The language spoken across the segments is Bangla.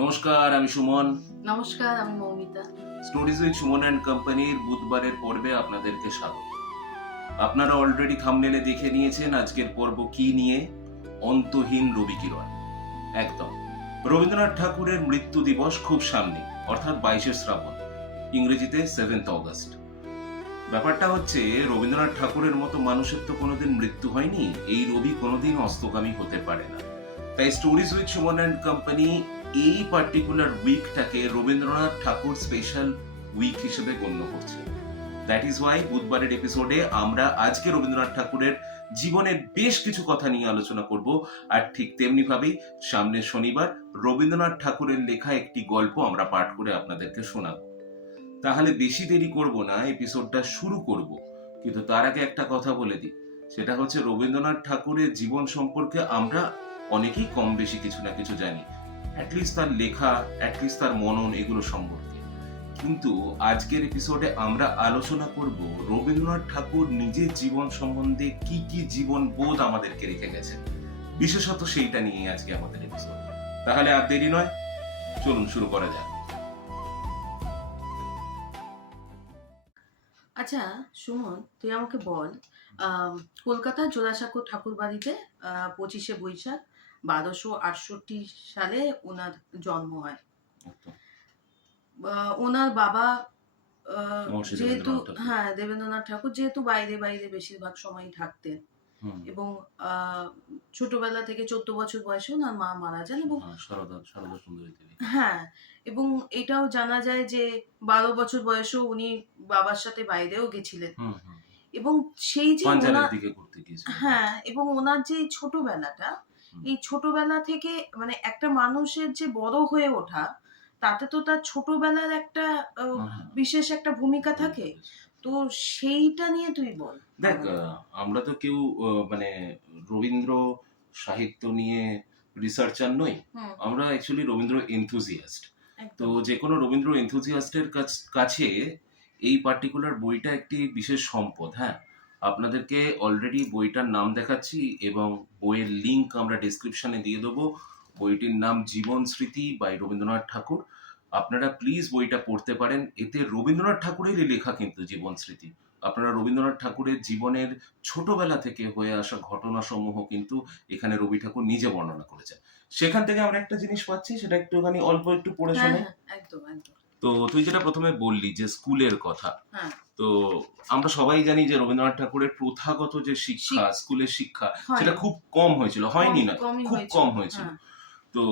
নমস্কার, আমি সুমন। নমস্কার, আমি Moumita. Stories with Suman and কোম্পানির বুধবারের পর্বে আপনাদেরকে স্বাগত। আপনারা অলরেডি থাম্বনেলে দেখে নিয়েছেন আজকের পর্ব কি নিয়ে। অন্তহীন রবি কিরণ। একদম। রবীন্দ্রনাথ ঠাকুরের মৃত্যু দিবস খুব সামনে, অর্থাৎ 22শে শ্রাবণ, ইংরেজিতে 7th অগস্ট। ব্যাপারটা হচ্ছে, রবীন্দ্রনাথ ঠাকুরের মতো মানুষের তো কোনোদিন মৃত্যু হয়নি, এই রবি কোনোদিন অস্তগামী হতে পারে না। তাই stories with Suman and company এই পার্টিকুলার উইকটাকে রবীন্দ্রনাথ ঠাকুর স্পেশাল উইক হিসেবে গণ্য করছে। দ্যাট ইজ ওয়াই বুধবারের এপিসোডে আমরা আজকে রবীন্দ্রনাথ ঠাকুরের জীবনের বেশ কিছু কথা নিয়ে আলোচনা করব। আর ঠিক তেমনি ভাবেই সামনের শনিবার রবীন্দ্রনাথ ঠাকুরের লেখা একটি গল্প আমরা পাঠ করে আপনাদেরকে শোনাবো। তাহলে বেশি দেরি করব না, এপিসোডটা শুরু করব। কিন্তু তার আগে একটা কথা বলে দিই, সেটা হচ্ছে রবীন্দ্রনাথ ঠাকুরের জীবন সম্পর্কে আমরা অনেকেই কম বেশি কিছু না কিছু জানি, অ্যাটলিস্ট তার লেখা, অ্যাটলিস্ট তার মনন, এগুলো সম্পর্কে। কিন্তু আজকের এপিসোডে আমরা আলোচনা করব রবীন্দ্রনাথ ঠাকুর নিজের জীবন সম্বন্ধে কি কি জীবন বোধ আমাদেরকে রেখে গেছেন, বিশেষত সেইটা নিয়ে আজকে আমাদের এপিসোড। তাহলে আর দেরি নয়, চলুন শুরু করা যাক। আচ্ছা সুমন, তুই আমাকে বল, কলকাতার জোড়াসাঁকো ঠাকুর বাড়িতে 25শে বৈশাখ 1268 সালে ওনার জন্ম হয়। ওনার বাবা যেহেতু দেবেন্দ্রনাথ ঠাকুর যেহেতু বাইরে বাইরে বেশিরভাগ সময় থাকতেন এবং ছোটবেলা থেকে 14 বছর বয়সে ওনার মা মারা যান এবং হ্যাঁ, এবং এটাও জানা যায় যে 12 বছর বয়সেও উনি বাবার সাথে বাইরেও গেছিলেন এবং সেই যে হ্যাঁ, এবং ওনার যে ছোটবেলাটা, এই ছোটবেলা থেকে মানে একটা মানুষের যে বড় হয়ে ওঠা, তাতে তো তার ছোটবেলার একটা বিশেষ একটা ভূমিকা থাকে। তো সেইটা নিয়ে তুই বল। দেখ, আমরা তো কেউ মানে রবীন্দ্র সাহিত্য নিয়ে রিসার্চার নই, আমরা অ্যাকচুয়ালি রবীন্দ্র এনথুজিয়াস্ট। তো যে কোনো রবীন্দ্র এনথুজিয়াস্টের কাছে এই পার্টিকুলার বইটা একটি বিশেষ সম্পদ। হ্যাঁ, আপনাদেরকে অলরেডি বইটার নাম দেখাচ্ছি এবং বইয়ের লিংক আমরা ডেসক্রিপশনে দিয়ে দেবো। বইটির নাম জীবন স্মৃতি বাই রবীন্দ্রনাথ ঠাকুর। আপনারা প্লিজ বইটা পড়তে পারেন। এতে রবীন্দ্রনাথ ঠাকুরেরই লেখা কিন্তু জীবন স্মৃতি। আপনারা রবীন্দ্রনাথ ঠাকুরের জীবনের ছোটবেলা থেকে হয়ে আসা ঘটনাসমূহ কিন্তু এখানে রবি ঠাকুর নিজে বর্ণনা করেছেন। সেখান থেকে আমরা একটা জিনিস পাচ্ছি, সেটা একটুখানি অল্প একটু পড়ে শোনে। একদম একদম। তো তুই যেটা প্রথমে বললি যে স্কুলের কথা, তো আমরা সবাই জানি যে রবীন্দ্রনাথ ঠাকুরের প্রথাগত যে শিক্ষা, স্কুলের শিক্ষা, সেটা খুব কম হয়েছিল, হয়নি না, খুব কম হয়েছিল। তো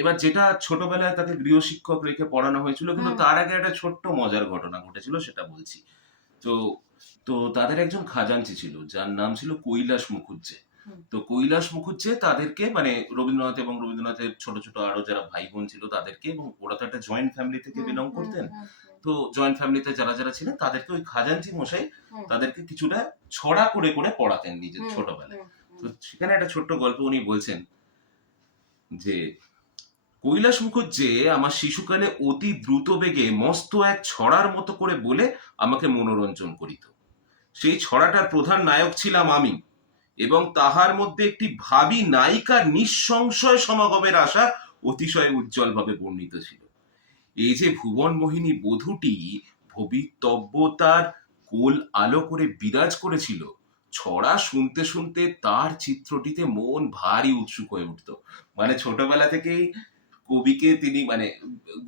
এবার যেটা ছোটবেলায় তাকে গৃহশিক্ষক রেখে পড়ানো হয়েছিল, কিন্তু তার আগে একটা ছোট্ট মজার ঘটনা ঘটেছিল, সেটা বলছি। তো তো তাদের একজন খাজাঞ্চি ছিল যার নাম ছিল কৈলাস মুখুজ্জে। তো কৈলাস মুখুজ্জে তাদেরকে, মানে রবীন্দ্রনাথ এবং রবীন্দ্রনাথের ছোট ছোট আরো যারা ভাই বোন ছিল তাদেরকে, এবং ওরা তো একটা জয়েন্ট ফ্যামিলি থেকে বিলং করতেন, তো জয়েন্ট ফ্যামিলিতে যারা যারা ছিলেন তাদেরকে ওই খাজাঞ্চি মশাই তাদেরকে কিছুটা ছড়া করে করে পড়াতেন নিজের ছোটবেলায়। তো সেখানে একটা ছোট্ট গল্প উনি বলছেন যে, কৈলাস মুখুজ্জে আমার শিশুকালে অতি দ্রুত বেগে মস্ত এক ছড়ার মতো করে বলে আমাকে মনোরঞ্জন করিত। সেই ছড়াটার প্রধান নায়ক ছিলাম আমি, এবং তাহার মধ্যে একটি ভাবী নায়িকার নিঃসংশয় সমাগমের আশা অতিশয় উজ্জ্বলভাবে বর্ণিত ছিল। এই যে ভুবন মোহিনী বধূটি ভবিতব্যতার কোল আলো করে বিরাজ করেছিল, ছড়া শুনতে শুনতে তার চিত্রটিতে মন ভারী উৎসুক হয়ে উঠত। মানে ছোটবেলা থেকেই কবিকে তিনি, মানে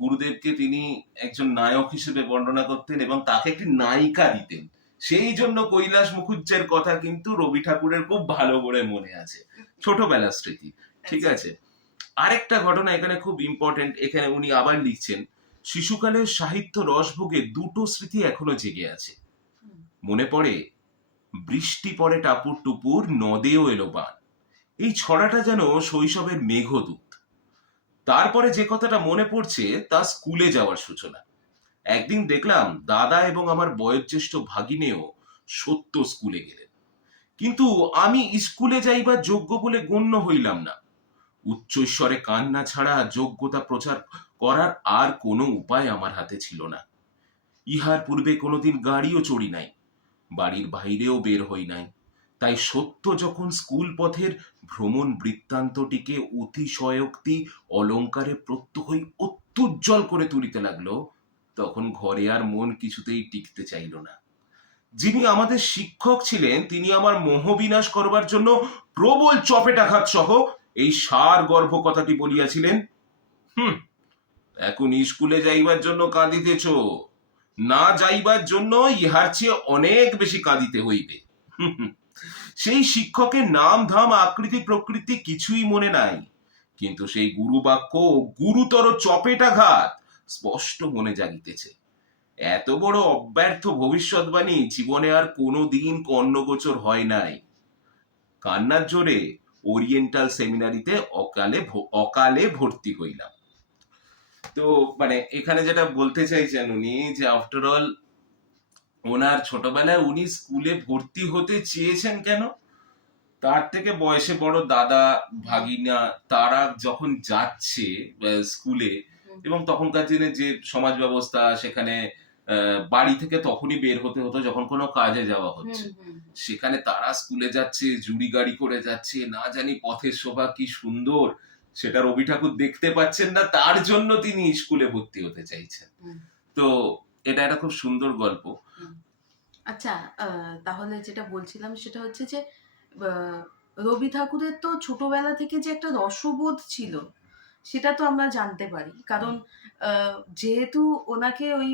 গুরুদেবকে তিনি একজন নায়ক হিসেবে বর্ণনা করতেন এবং তাকে একটি নায়িকা দিতেন। সেই জন্য কৈলাস মুখুজ্জের কথা কিন্তু রবি ঠাকুরের খুব ভালো করে মনে আছে, ছোটবেলার স্মৃতি। ঠিক আছে, আরেকটা ঘটনা এখানে খুব ইম্পর্টেন্ট। এখানে উনি আবার লিখছেন, শিশুকালের সাহিত্য রসভোগে দুটো স্মৃতি এখনো জেগে আছে। মনে পড়ে বৃষ্টি পড়ে টাপুর টুপুর, নদেও এলো বান। এই ছড়াটা যেন শৈশবের মেঘদূত। তারপরে যে কথাটা মনে পড়ছে তা স্কুলে যাওয়ার সূচনা। একদিন দেখলাম দাদা এবং আমার বয়োজ্যেষ্ঠ ভাগিনেও সত্য স্কুলে গেলেন, কিন্তু আমি স্কুলে যাইবার যোগ্য বলে গণ্য হইলাম না। উচ্চস্বরে কান্না ছাড়া যোগ্যতা প্রচার করার আর কোনো উপায় আমার হাতে ছিল না। ইহার পূর্বে কোনোদিন গাড়িও চড়ি নাই, বাড়ির বাইরেও বের হই নাই। তাই সত্য যখন স্কুল পথের ভ্রমণ বৃত্তান্তটিকে অতিশয়োক্তি অলঙ্কারে প্রত্যহই অত্যুজ্জ্বল করে তুলিতে লাগলো, তখন ঘরে আর মন কিছুতেই টিকতে চাইল না। যিনি আমাদের শিক্ষক ছিলেন তিনি আমার মোহ বিনাশ করবার জন্য প্রবল চপেটাঘাত সহ এই সার গর্ভ কথাটি বলিয়াছিলেন, এখন স্কুলে যাইবার জন্য কাঁদিতেছ, না যাইবার জন্য ইহার চেয়ে অনেক বেশি কাঁদিতে হইবে। সেই শিক্ষকের নাম ধাম আকৃতি প্রকৃতি কিছুই মনে নাই, কিন্তু সেই গুরুবাক্য গুরুতর চপেটাঘাত স্পষ্ট মনে জাগিতেছে। এত বড় অব্যর্থ ভবিষ্যৎবাণী জীবনে আর কোনোদিন কর্ণগোচর হয় নাই। কান্নার জোরে ওরিয়েন্টাল সেমিনারিতে অকালে ভর্তি হইলাম। তো মানে এখানে যেটা বলতে চাইছেন উনি, যে আফটার অল ওনার ছোটবেলায় উনি স্কুলে ভর্তি হতে চেয়েছেন কেন, তার থেকে বয়সে বড় দাদা ভাগিনা তারা যখন যাচ্ছে স্কুলে, এবং তখনকার দিনে যে সমাজ ব্যবস্থা, সেখানে বাড়ি থেকে তখনই বের হতে হতো যখন কোনো কাজে যাওয়া হচ্ছে, সেখানে তারা স্কুলে যাচ্ছে, জুড়ি গাড়ি করে যাচ্ছে, না জানি পথের শোভা কি সুন্দর, সেটা রবি ঠাকুর দেখতে পাচ্ছেন না, তার জন্য তিনি স্কুলে ভর্তি হতে চাইছেন। তো এটা একটা খুব সুন্দর গল্প। আচ্ছা, তাহলে যেটা বলছিলাম সেটা হচ্ছে যে রবি ঠাকুরের তো ছোটবেলা থেকে যে একটা রসবোধ ছিল সেটা তো আমরা জানতে পারি, কারণ যেহেতু ওনাকে ওই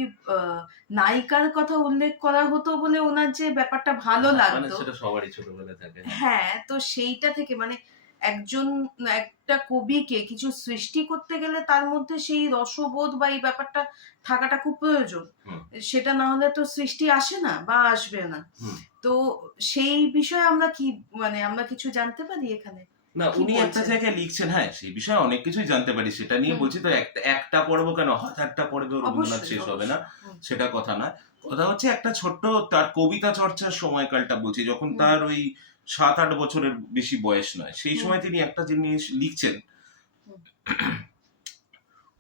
নায়িকার কথা উল্লেখ করা হতো বলে ওনার যে ব্যাপারটা ভালো লাগতো, সেটা সবারই ছোটবেলা থাকে। হ্যাঁ, তো সেইটা থেকে মানে একটা কবিকে কিছু সৃষ্টি করতে গেলে তার মধ্যে সেই রসবোধ বা এই ব্যাপারটা থাকাটা খুব প্রয়োজন। সেটা না হলে তো সৃষ্টি আসে না বা আসবে না। তো সেই বিষয়ে আমরা কিছু জানতে পারি এখানে? না, উনি একটা জায়গায় লিখছেন, হ্যাঁ সেই বিষয়ে অনেক কিছুই জানতে পারি, সেটা নিয়ে বলছি তো। একটা পর্ব কেন, হাজারটা পর্ব রবীন্দ্রনাথ শেষ হবে না, সেটা কথা না। কথা হচ্ছে একটা ছোট্ট তার কবিতা চর্চার সময়কালটা বলছি, যখন তার ওই 7-8 বছরের বেশি বয়স নয়, সেই সময় তিনি একটা জিনিস লিখছেন।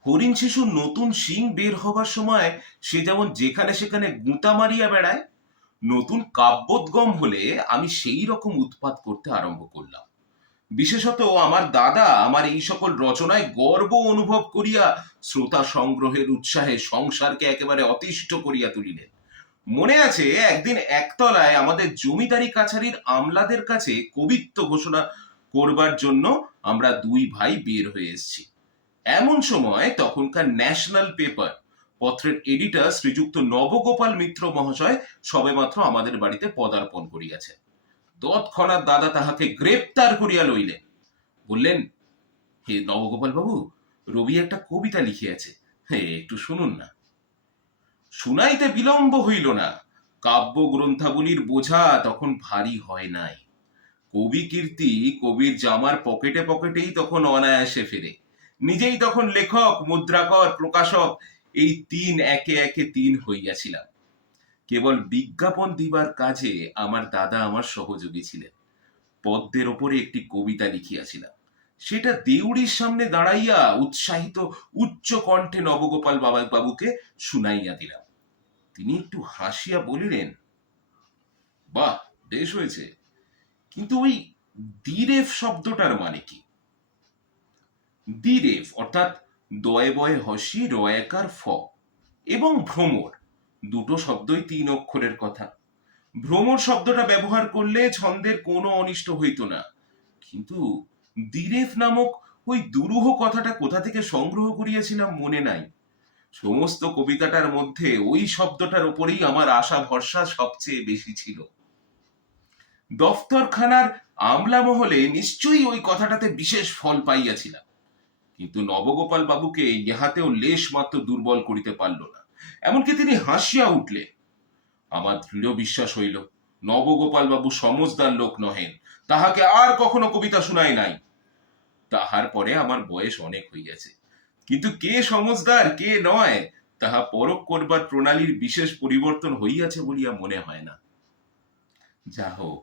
হরিণ শিশু নতুন শিং বের হবার সময় সে যেমন যেখানে সেখানে গুঁতা মারিয়া বেড়ায়, নতুন কাব্যোদ্গম হলে আমি সেই রকম উৎপাত করতে আরম্ভ করলাম। বিশেষত আমার দাদা আমার এই সকল রচনায় গর্ব অনুভব করিয়া শ্রোতা সংগ্রহের উৎসাহে সংসারকে একেবারে অতিষ্ঠ করিয়া তুলিলেন। মনে আছে একদিন একতলায় আমাদের জমিদারি কাছারির আমলাদের কাছে কবিত্ব ঘোষণা করবার জন্য আমরা দুই ভাই বের হয়ে এসেছি। এমন সময় তখনকার ন্যাশনাল পেপার পত্রের এডিটর শ্রীযুক্ত নবগোপাল মিত্র মহাশয় সবেমাত্র আমাদের বাড়িতে পদার্পণ করিয়াছেন। তৎক্ষণাৎ দাদা তাহাকে গ্রেপ্তার করিয়া লইলেন। বললেন, হে নবগোপাল বাবু, রবি একটা কবিতা লিখিয়াছে, একটু শুনুন না। শুনাইতে বিলম্ব হইল না, কাব্য গ্রন্থাবলীর বোঝা তখন ভারী হয় নাই। কবি কীর্তি কবির জামার পকেটে পকেটেই তখন অনায়াসে ফেরে। নিজেই তখন লেখক, মুদ্রাকর, প্রকাশক, এই তিন একে একে তিন হইয়াছিলাম। কেবল বিজ্ঞাপন দিবার কাজে আমার দাদা আমার সহযোগী ছিলেন। পদ্মের ওপরে একটি কবিতা লিখিয়াছিলাম, সেটা দেউড়ির সামনে দাঁড়াইয়া উৎসাহিত উচ্চ কণ্ঠে নবগোপাল বাবুকে শুনাইয়া দিলাম। তিনি একটু হাসিয়া বলিলেন, বাহ, বেশ হয়েছে, কিন্তু ওই দ্বিরেফ শব্দটার মানে কি? দ্বিরেফ অর্থাৎ দয়ে বয়ে হসি রয়াকার ফ এবং ভ্রমর, দুটো শব্দই 3 অক্ষরের কথা। ভ্রমর শব্দটা ব্যবহার করলে ছন্দের কোনো অনিষ্ট হইত না, কিন্তু দ্বিরেফ নামক ওই দুরূহ কথাটা কোথা থেকে সংগ্রহ করিয়াছিলাম মনে নাই। সমস্ত কবিতাটার মধ্যে ওই শব্দটার উপরেই আমার আশা ভরসা সবচেয়ে বেশি ছিল। দফতরখানার আমলা মহলে নিশ্চয়ই ওই কথাটাতে বিশেষ ফল পাইয়াছিলাম, কিন্তু নবগোপাল বাবুকে ইহাতেও লেশ মাত্র দুর্বল করিতে পারল না। এমনকি তিনি হাসিয়া উঠলেন। আমার দৃঢ় বিশ্বাস হইল নবগোপাল বাবু সমজদার লোক নহেন, তাহাকে আর কখনো কবিতা শুনাই নাই। তাহার পরে আমার বয়স অনেক হইয়াছে, কিন্তু কে সমজদার কে নয় তাহা পরখ করবার প্রণালীর বিশেষ পরিবর্তন হইয়াছে বলিয়া মনে হয় না। যা হোক,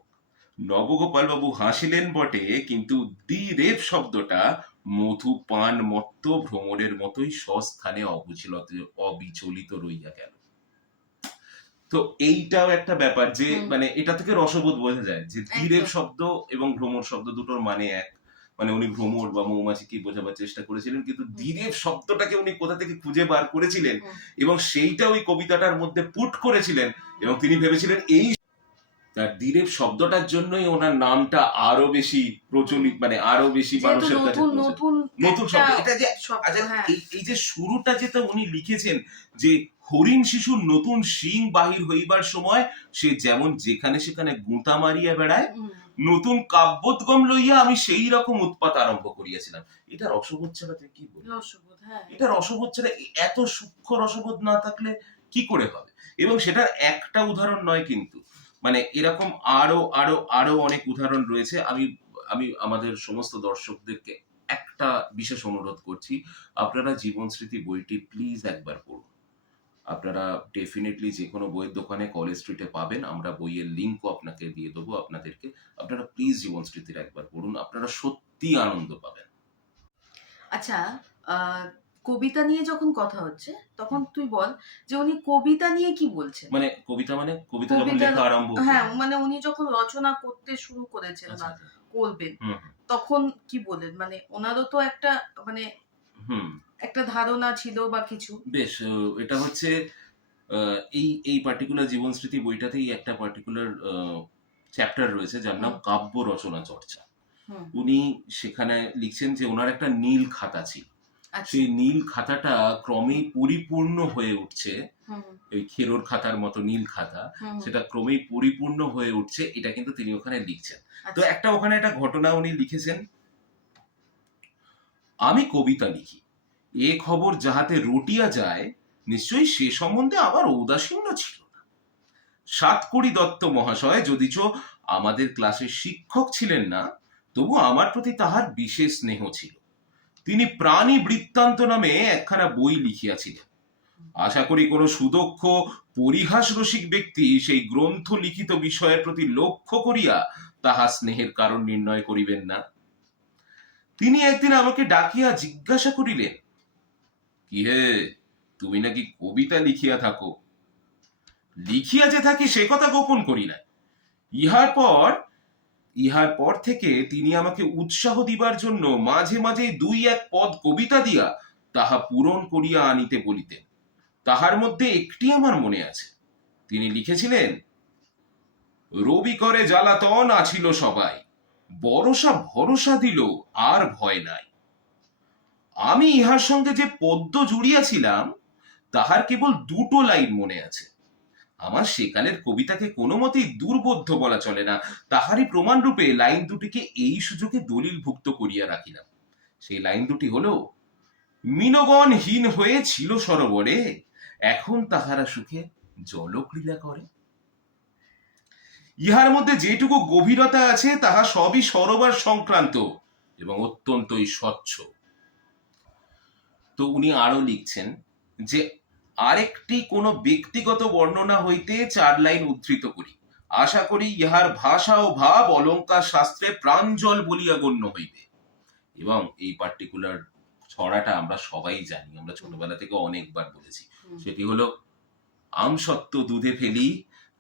নবগোপাল বাবু হাসিলেন বটে, কিন্তু দ্বিরেফ শব্দটা মধু পান মত্ত ভ্রমরের মতোই স্বস্থানে অবিচলিত রইয়া গেল। তো এইটাও একটা ব্যাপার যে মানে এটা থেকে রসবোধ বোঝা যায় যে ধীরের শব্দ এবং ভ্রমর শব্দ দুটোর মানে এক। মানে উনি ভ্রমর বা মৌমাছিকে বোঝাবার চেষ্টা করেছিলেন, কিন্তু ধীরের শব্দটাকে উনি কোথা থেকে খুঁজে বার করেছিলেন এবং সেইটা ওই কবিতাটার মধ্যে পুট করেছিলেন, এবং তিনি ভেবেছিলেন এই তার ধীরের শব্দটার জন্যই ওনার নামটা আরো বেশি প্রচলিত, মানে আরো বেশি মানুষের কাছে নতুন শব্দ। এটা যে এই যে শুরুটা যেটা উনি লিখেছেন যে হরিণ শিশুর নতুন শিং বাহির হইবার সময় সে যেমন যেখানে সেখানে গুঁতা মারিয়া বেড়ায়, নতুন কাব্যোদ্গম লইয়া আমি সেই রকম উৎপাত আরম্ভ করিয়াছিলাম। এটা রসবোধ ছাড়া তুই কি বলবি? এটা রসবোধ ছাড়া, এত সূক্ষ্ম রসবোধ না থাকলে কি করে হবে? এবং সেটার একটা উদাহরণ নয় কিন্তু, মানে এরকম আরো আরো আরো অনেক উদাহরণ রয়েছে। আমি আমাদের সমস্ত দর্শকদেরকে একটা বিশেষ অনুরোধ করছি, আপনারা জীবন স্মৃতি বইটি প্লিজ একবার পড়ুন। আপনারা ডেফিনেটলি যে কোনো বইয়ের দোকানে কলেজ স্ট্রিটে পাবেন, আমরা বইয়ের লিঙ্কও আপনাকে দিয়ে দেবো আপনাদেরকে। আপনারা প্লিজ জীবন স্মৃতির একবার পড়ুন, আপনারা সত্যি আনন্দ পাবেন। আচ্ছা, কবিতা নিয়ে যখন কথা হচ্ছে তখন তুই বল যে উনি কবিতা নিয়ে কি বলছেন। মানে কবিতা মানে কবিতা যখন লেখা আরম্ভ, হ্যাঁ, মানে উনি যখন রচনা করতে শুরু করেছেন বা করবেন তখন কি বলেন, মানে ওনারও তো একটা মানে একটা ধারণা ছিল বা কিছু। বেশ, এটা হচ্ছে এই পার্টিকুলার জীবন স্মৃতি বইটাতেই একটা পার্টিকুলার চ্যাপ্টার রয়েছে যার নাম কাব্য রচনা চর্চা। উনি সেখানে লিখছেন যে ওনার একটা নীল খাতা ছিল, সেই নীল খাতাটা ক্রমেই পরিপূর্ণ হয়ে উঠছে, এই খেরোর খাতার মতো নীল খাতা, সেটা ক্রমেই পরিপূর্ণ হয়ে উঠছে, এটা কিন্তু তিনি ওখানে লিখছেন। তো একটা ওখানে একটা ঘটনা উনি লিখেছেন, আমি কবিতা লিখি, এ খবর যাহাতে রটিয়া যায় নিশ্চয়ই সে সম্বন্ধে আমার ঔদাসীন্য ছিল না। সাতকড়ি দত্ত মহাশয় যদিচ আমাদের ক্লাসের শিক্ষক ছিলেন না, তবু আমার প্রতি তাহার বিশেষ স্নেহ ছিল। তিনি প্রাণী বৃত্তান্ত নামে একখানা বই লিখিয়াছিলেন। আশা করি কোন সুদক্ষ পরিহাস রসিক ব্যক্তি সেই গ্রন্থ লিখিত বিষয়ের প্রতি লক্ষ্য করিয়া তাহা স্নেহের কারণ নির্ণয় করিবেন না। তিনি একদিন আমাকে ডাকিয়া জিজ্ঞাসা করিলেন, কি হে, তুমি নাকি কবিতা লিখিয়া থাকো? লিখিয়া যে থাকি সে কথা গোপন করি না। ইহার পর থেকে তিনি আমাকে উৎসাহ দিবার জন্য মাঝে মাঝে দুই এক পদ কবিতা দিয়া তাহা পূরণ করিয়া আনিতে বলিতেন। তাহার মধ্যে একটি আমার মনে আছে। তিনি লিখেছিলেন, রবি করে জ্বালাতন আছিল সবাই, বরসা ভরসা দিল আর ভয় নাই। আমি ইহার সঙ্গে যে পদ্য জুড়িয়াছিলাম তাহার কেবল দুটো লাইন মনে আছে। আমার সেকালের কবিতাকে কোনো মতেই দুর্বোধ্য বলা চলে না, তাহারই প্রমাণ রূপে লাইন দুটিকে এই সুযোগে দলিলভুক্ত করিয়া রাখিলাম। সেই লাইন দুটি হলো, মিনগণ হীন হয়ে ছিল সরোবরে, এখন তাহারা সুখে জলক্রীড়া করে। ইহার মধ্যে যেটুকু গভীরতা আছে তাহা সবই সরোবর সংক্রান্ত এবং অত্যন্তই স্বচ্ছ। তো উনি আরো লিখছেন যে আরেকটি কোন ব্যক্তিগত বর্ণনা হইতে 4 লাইন উদ্ধৃত করি, আশা করি ইহার ভাষা ও ভাব অলঙ্কার শাস্ত্রে প্রাঞ্জল বলিয়া গণ্য হইবে। এবং এই পার্টিকুলার ছড়াটা আমরা সবাই জানি, আমরা ছোটবেলা থেকে অনেকবার বলেছি। সেটি হলো, আমসত্ত্ব দুধে ফেলি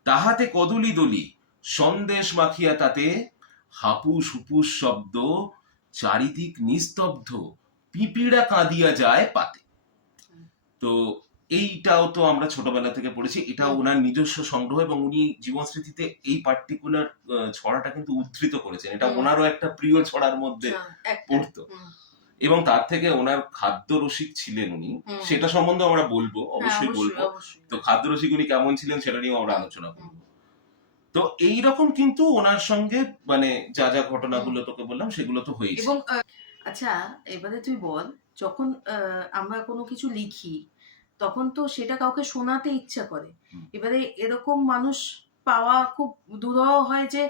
তাহাতে কদলি দলি, সন্দেশ মাখিয়া তাতে হাপুস হুপুস শব্দ, চারিদিক নিস্তব্ধ, পিপিড়া কাঁদিয়া যায় পাতে। তো এইটাও তো আমরা ছোটবেলা থেকে পড়েছি, এটা ওনার নিজস্ব সংগ্রহ, এবং উনি জীবন স্মৃতিতে এই পার্টিকুলার ছড়াটা কিন্তু উদ্ধৃত করেছেন। এটা ওনারও একটা প্রিয় ছড়ার মধ্যে পড়তো, এবং তার থেকে ওনার খাদ্য রসিক ছিলেন উনি, সেটা সম্বন্ধে আমরা বলবো, অবশ্যই বলবো। তো খাদ্য রসিক উনি কেমন ছিলেন সেটা নিয়েও আমরা আলোচনা করবো। তো এইরকম কিন্তু ওনার সঙ্গে মানে যা যা ঘটনাগুলো তোকে বললাম সেগুলো তো হয়েছে। এবং আচ্ছা, এবারে তুই বল, যখন আমরা কোনো কিছু লিখি তখন তো সেটা কাউকে শোনাতে ইচ্ছা করে। এবারে এরকম মানুষ পাওয়া খুব দুরূহ হয় যে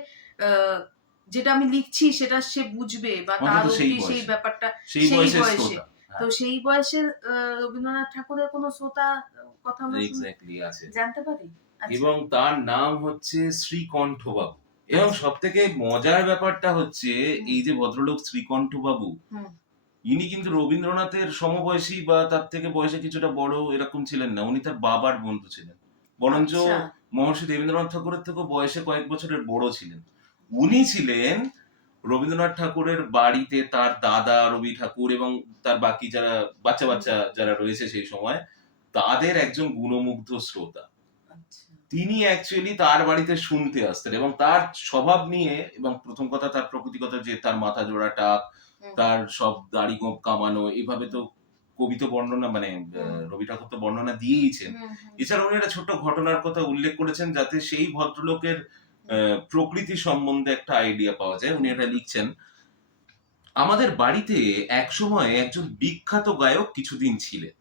যেটা আমি লিখছি সেটা সে বুঝবে বা তার অবধি সেই ব্যাপারটা সেই বয়সে। তো সেই বয়সের রবীন্দ্রনাথ ঠাকুরের কোনো শ্রোতা কথা আমরা জানতে পারি, এবং তার নাম হচ্ছে শ্রীকণ্ঠ বাবু। এবং সব থেকে মজার ব্যাপারটা হচ্ছে এই যে ভদ্রলোক শ্রীকণ্ঠ বাবু, ইনি কিন্তু রবীন্দ্রনাথের সমবয়সী বা তার থেকে বয়সে কিছুটা বড় এরকম ছিলেন না, উনি তার বাবার বন্ধু ছিলেন। বরঞ্চ মহর্ষি দেবেন্দ্রনাথ ঠাকুরের থেকে বয়সে কয়েক বছরের বড় ছিলেন। উনি ছিলেন রবীন্দ্রনাথ ঠাকুরের বাড়িতে তার দাদা রবি ঠাকুর এবং তার বাকি যারা বাচ্চা বাচ্চা যারা রয়েছে সেই সময় তাদের একজন গুণমুগ্ধ শ্রোতা। তিনি অ্যাকচুয়ালি তার বাড়িতে শুনতে আসতেন এবং তার স্বভাব নিয়ে, এবং প্রথম কথা তার প্রকৃতিগত যে তার মাথা জোড়া টাক, তার সব দাড়ি গোঁফ কামানো, এভাবে তো কবি তো বর্ণনা মানে রবি ঠাকুর তো বর্ণনা দিয়েইছেন। এছাড়া উনি একটা ছোট্ট ঘটনার কথা উল্লেখ করেছেন যাতে সেই ভদ্রলোকের প্রকৃতি সম্বন্ধে একটা আইডিয়া পাওয়া যায়। উনি এটা লিখছেন, আমাদের বাড়িতে একসময় একজন বিখ্যাত গায়ক কিছুদিন ছিলেন।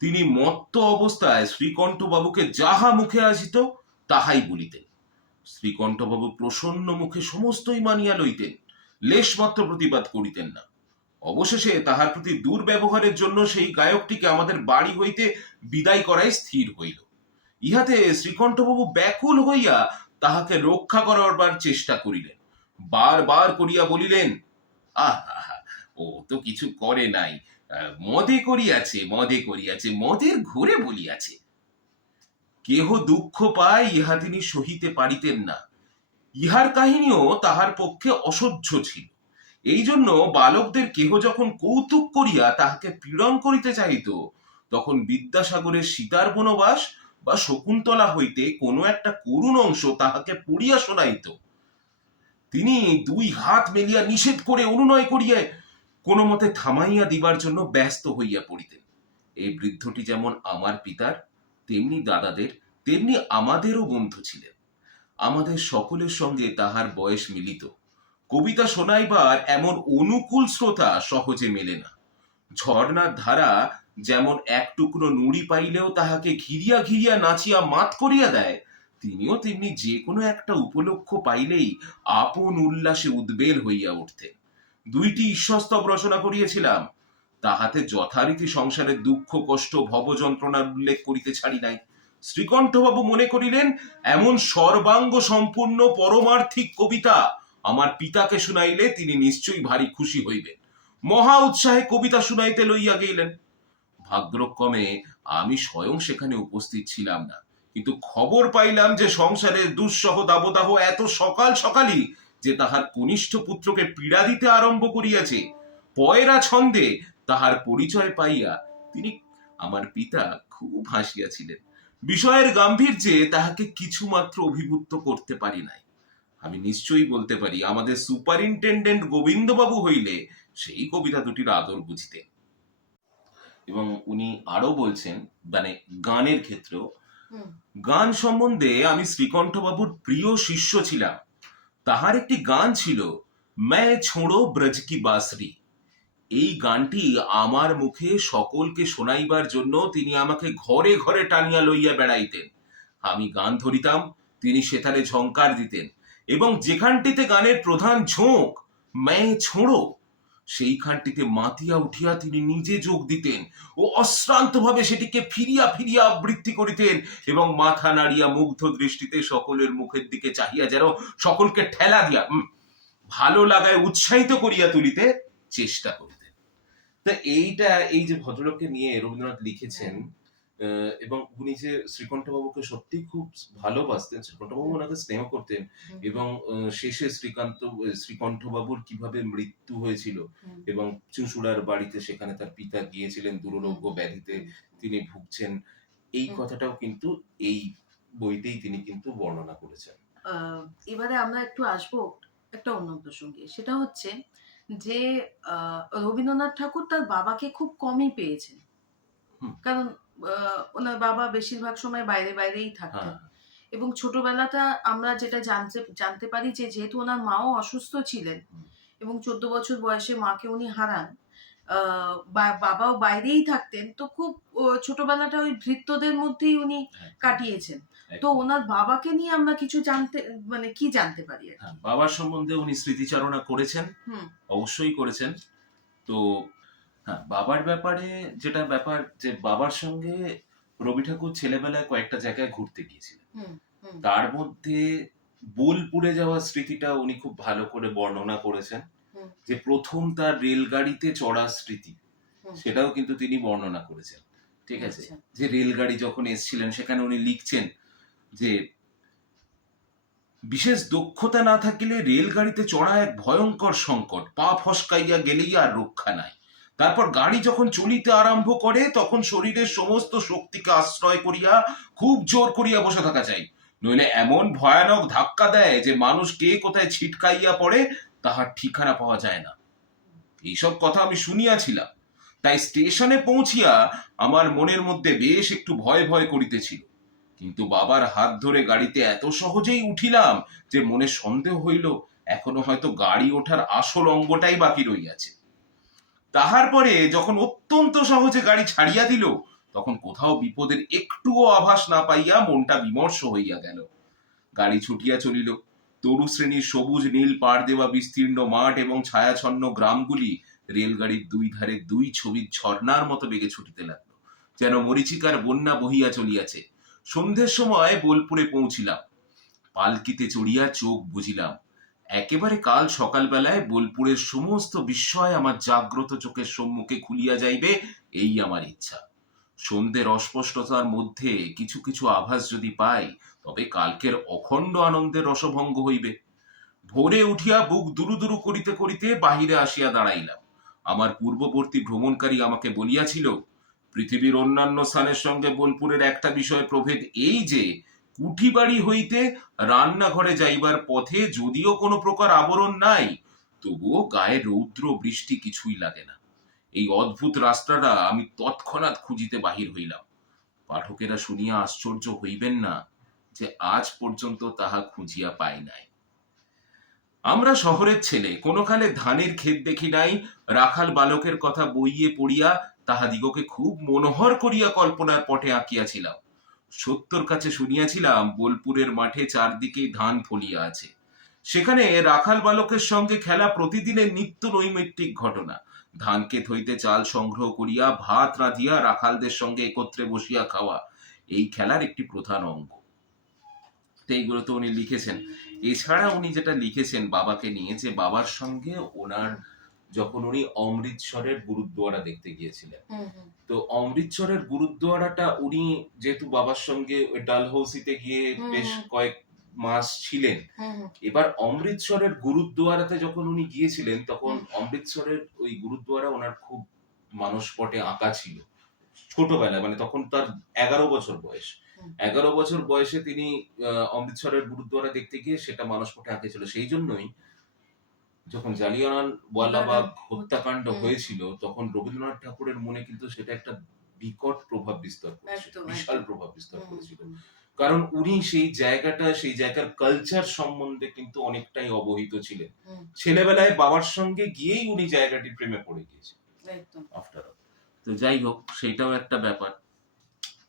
তিনি মত্ত অবস্থায় শ্রীকণ্ঠবাবুকে যাহা মুখে আসিত তাহাই বলিতেন। শ্রীকণ্ঠবাবু প্রসন্ন মুখে সমস্তই মানিয়া লইতেন, লেশমাত্র প্রতিবাদ করিতেন না। অবশেষে তাহার প্রতি দুর্ব্যবহারের জন্য সেই গায়কটিকে আমাদের বাড়ি হইতে বিদায় করাই স্থির হইল। ইহাতে শ্রীকণ্ঠবাবু ব্যাকুল হইয়া তাহাকে রক্ষা করবার চেষ্টা করিলেন। বারবার করিয়া বলিলেন, আহা, ও তো কিছু করে নাই, মদে করিয়াছে, মদের ঘোরে বলিয়াছে। কেহ দুঃখ পায় ইহা তিনি সহিতে পারিতেন না। ইহার কাহিনীও তাহার পক্ষে অসহ্য ছিল। এই জন্য বালকদের কেহ যখন কৌতুক করিয়া তাহাকে পীড়ন করিতে চাহিত, তখন বিদ্যাসাগরের সীতার বনবাস বা শকুন্তলা হইতে কোনো একটা করুণ অংশ তাহাকে পড়িয়া শোনাইত। তিনি দুই হাত মেলিয়া নিষেধ করে অনুনয় করিয়া কোনো মতে থামাইয়া দিবার জন্য ব্যস্ত হইয়া পড়িতেন। এই বৃদ্ধটি যেমন আমার পিতার, তেমনি দাদাদের, তেমনি আমাদেরও বন্ধু ছিলেন। আমাদের সকলের সঙ্গে তাহার বয়স মিলিত। কবিতা শোনাইবার এমন অনুকূল শ্রোতা সহজে মেলে না। ঝর্ণার ধারা যেমন এক টুকরো নুড়ি পাইলেও তাহাকে ঘিরিয়া ঘিরিয়া নাচিয়া মাত করিয়া দেয়, তিনিও তেমনি যে কোনো একটা উপলক্ষ পাইলেই আপন উল্লাসে উদ্বেল হইয়া উঠতেন। দুইটি ঈশ্বরস্তব রচনা করিয়াছিলাম, তাহাতে যথারীতি সংসারের দুঃখ কষ্ট ভব যন্ত্রণার উল্লেখ করিতে ছাড়ি নাই। শ্রীকণ্ঠবাবু মনে করিলেন এমন সর্বাঙ্গ সম্পূর্ণ পরমার্থিক কবিতা আমার পিতাকে শুনাইলে তিনি নিশ্চয়ই ভারী খুশি হইবেন। মহা উৎসাহে কবিতা শুনাইতে লইয়া গেলেন। ভাগ্যক্রমে আমি স্বয়ং সেখানে উপস্থিত ছিলাম না, কিন্তু খবর পাইলাম যে সংসারের দুঃসহ দাবদাহ এত সকাল সকালই যে তাহার কনিষ্ঠ পুত্রকে পীড়া দিতে আরম্ভ করিয়াছে। পয়রা ছন্দে তাহার পরিচয় পাইয়া তিনি, আমার পিতা, খুব হাসিয়াছিলেন। বিষয়ের গাম্ভীর্যে তাহাকে কিছুমাত্র অভিভূত করতে পারি নাই। আমি নিশ্চয়ই বলতে পারি আমাদের সুপারিনটেন্ডেন্ট গোবিন্দবাবু হইলে সেই কবিতা দুটির আদর বুঝিতেন। এবং উনি আরো বলছেন, মানে গানের ক্ষেত্রেও, গান সম্বন্ধে আমি শ্রীকণ্ঠবাবুর প্রিয় শিষ্য ছিলাম। তাহার একটি গান ছিল, मैं छोड़ो ब्रज की बांसुरी। এই গানটি আমার মুখে সকলকে শোনাইবার জন্য তিনি আমাকে ঘরে ঘরে টানিয়া লইয়া বেড়াইতেন। আমি গান ধরিতাম, তিনি সেতারে ঝংকার দিতেন, এবং যেখানটিতে গানের প্রধান ঝোঁক मैं छोड़ो, সেইখানটিতে মাতিয়া উঠিয়া তিনি নিজে যোগ দিতেন ও অশ্রান্ত ভাবে সেটিকে ফিরিয়া ফিরিয়া আবৃত্তি করিতেন এবং মাথা নাড়িয়া মুগ্ধ দৃষ্টিতে সকলের মুখের দিকে চাহিয়া যেন সকলকে ঠেলা দিয়া ভালো লাগায় উৎসাহিত করিয়া তুলিতে চেষ্টা করিতেন। তা এইটা, এই যে ভদ্রলোককে নিয়ে রবীন্দ্রনাথ লিখেছেন, এবং উনি যে শ্রীকণ্ঠবাবুকে সত্যি খুব ভালোবাসতেন, শ্রীকণ্ঠবাবু ওনাকে স্নেহ করতেন, এবং শেষে শ্রীকণ্ঠবাবুর কিভাবে মৃত্যু হয়েছিল এবং চুঁচুড়ার বাড়িতে সেখানে তার পিতা গিয়েছিলেন দুরারোগ্য ব্যাধিতে, তিনি ভুগছেন, এই কথাটাও কিন্তু এই বইতেই তিনি কিন্তু বর্ণনা করেছেন। এবারে আমরা একটু আসবো একটা অন্য প্রসঙ্গে, সেটা হচ্ছে যে রবীন্দ্রনাথ ঠাকুর তার বাবাকে খুব কমই পেয়েছেন, কারণ ওনার বাবা বেশিরভাগ সময় বাইরে বাইরেই থাকতেন। এবং ছোটবেলাটা আমরা যেটা জানতে পারি যে যেহেতু ওনার মাও অসুস্থ ছিলেন এবং 14 বছর বয়সে মাকে উনি হারান, বাবাও বাইরেই থাকতেন, তো খুব ছোটবেলাটা ওই ভৃত্যদের মধ্যেই উনি কাটিয়েছেন। তো ওনার বাবাকে নিয়ে আমরা কিছু কি জানতে পারি? বাবার সম্বন্ধে উনি স্মৃতিচারণা করেছেন, অবশ্যই করেছেন। তো হ্যাঁ, বাবার ব্যাপারে যেটা ব্যাপার, যে বাবার সঙ্গে রবি ঠাকুর ছেলেবেলায় কয়েকটা জায়গায় ঘুরতে গিয়েছিলেন, তার মধ্যে বোলপুরে যাওয়ার স্মৃতিটা উনি খুব ভালো করে বর্ণনা করেছেন। যে প্রথম তার রেলগাড়িতে চড়ার স্মৃতি, সেটাও কিন্তু তিনি বর্ণনা করেছেন। ঠিক আছে, যে রেলগাড়ি যখন এসেছিলেন সেখানে উনি লিখছেন যে বিশেষ দক্ষতা না থাকিলে রেলগাড়িতে চড়া এক ভয়ঙ্কর সংকট, পা ফসকাইয়া গেলেই আর রক্ষা নাই। তারপর গাড়ি যখন চলিতে আরম্ভ করে তখন শরীরের সমস্ত শক্তিকে আশ্রয় করিয়া খুব জোর করিয়া বসে থাকা চাই, নইলে এমন ভয়ানক ধাক্কা দেয় যে মানুষ কে কোথায় ছিটকাইয়া পড়ে তাহার ঠিকানা পাওয়া যায় না। এইসব কথা আমি শুনিয়াছিলাম, তাই স্টেশনে পৌঁছিয়া আমার মনের মধ্যে বেশ একটু ভয় ভয় করিতেছিল। কিন্তু বাবার হাত ধরে গাড়িতে এত সহজেই উঠিলাম যে মনে সন্দেহ হইল এখনো হয়তো গাড়ি ওঠার আসল অঙ্গটাই বাকি রইয়াছে। তাহার পরে যখন অত্যন্ত সহজে গাড়ি ছাড়িয়া দিল তখন কোথাও বিপদের একটুও আভাস না পাইয়া মনটা বিমর্ষ হইয়া গেল। গাড়ি ছুটিয়া চলিল। তরু শ্রেণীর সবুজ নীল পাড় দেওয়া বিস্তীর্ণ মাঠ এবং ছায়াছন্ন গ্রামগুলি রেলগাড়ির দুই ধারে দুই ছবির ঝর্ণার মতো বেগে ছুটিতে লাগলো, যেন মরীচিকার বন্যা বহিয়া চলিয়াছে। সন্ধ্যের সময় বোলপুরে পৌঁছিলাম। পালকিতে চড়িয়া চোখ বুঝিলাম। একেবারে কাল সকালবেলায় বোলপুরের সমস্ত বিস্ময় আমার জাগ্রত চোখের সম্মুখে খুলিয়া যাইবে, এই আমার ইচ্ছা। সন্ধ্যের অস্পষ্টতার মধ্যে কিছু কিছু আভাস যদি পাই তবে কালকের অখণ্ড আনন্দের রসভঙ্গ হইবে। ভোরে উঠিয়া বুক দুরু দুরু করিতে করিতে বাহিরে আসিয়া দাঁড়াইলাম। আমার পূর্ববর্তী ভ্রমণকারী আমাকে বলিয়াছিল, পৃথিবীর অন্যান্য স্থানের সঙ্গে বোলপুরের একটা বিষয় প্রভেদ এই যে কুঠি বাড়ি হইতে রান্নাঘরে যাইবার পথে যদিও কোনো প্রকার আবরণ নাই, তবুও গায়ে রৌদ্র বৃষ্টি কিছুই লাগে না। এই অদ্ভুত রাস্তাটা আমি তৎক্ষণাৎ খুঁজিতে বাহির হইলাম। পাঠকেরা শুনিয়া আশ্চর্য হইবেন না যে আজ পর্যন্ত তাহা খুঁজিয়া পাই নাই। আমরা শহরের ছেলে, কোনকালে ধানের ক্ষেত দেখি নাই। রাখাল বালকের কথা বইয়ে পড়িয়া তাহাদিগকে খুব মনোহর করিয়া কল্পনার পটে আঁকিয়াছিলাম। সত্যর কাছে শুনিয়াছিলাম বোলপুরের মাঠে চারদিকে ধান ফলিয়া আছে। সেখানে রাখাল বালকের সঙ্গে খেলা প্রতিদিনের নিত্য নৈমিত্তিক ঘটনা। ধান ক্ষেত হইতে চাল সংগ্রহ করিয়া ভাত রাঁধিয়া রাখালদের সঙ্গে একত্রে বসিয়া খাওয়া এই খেলার একটি প্রধান অঙ্গ। এইগুলো তো উনি লিখেছেন। এছাড়া উনি যেটা লিখেছেন বাবাকে নিয়ে, যে বাবার সঙ্গে ওনার যখন উনি অমৃতসরের গুরুদ্বারা দেখতে গিয়েছিলেন, তো অমৃতসরের গুরুদ্বারাটা উনি যেহেতু বাবার সঙ্গে ডালহৌসিতে গিয়ে বেশ কয়েক মাস ছিলেন, এবার অমৃতসরের গুরুদ্বারাতে যখন উনি গিয়েছিলেন তখন অমৃতসরের ওই গুরুদ্বারা ওনার খুব মানসপটে আঁকা ছিল ছোটবেলায়, মানে তখন তার 11 বছর বয়স। 11 বছর বয়সে তিনি অমৃতসরের গুরুদ্বারা দেখতে গিয়ে সেটা মানসপটে আঁকেছিল। সেই জন্যই যখন জালিয়ানওয়ালাবাগ হত্যাকাণ্ড হয়েছিল তখন রবীন্দ্রনাথ ঠাকুরের মনে কিন্তু সেটা একটা বিকট প্রভাব বিস্তার করেছিল, বিশাল প্রভাব বিস্তার করেছিল। কারণ উনি সেই জায়গাটা, সেই জায়গার কালচার সম্বন্ধে কিন্তু অনেকটাই অবহিত ছিলেন। ছেলেবেলায় বাবার সঙ্গে গিয়েই উনি জায়গাটি প্রেমে পড়ে গিয়েছেন আফটার অল। তো যাই হোক, সেটাও একটা ব্যাপার।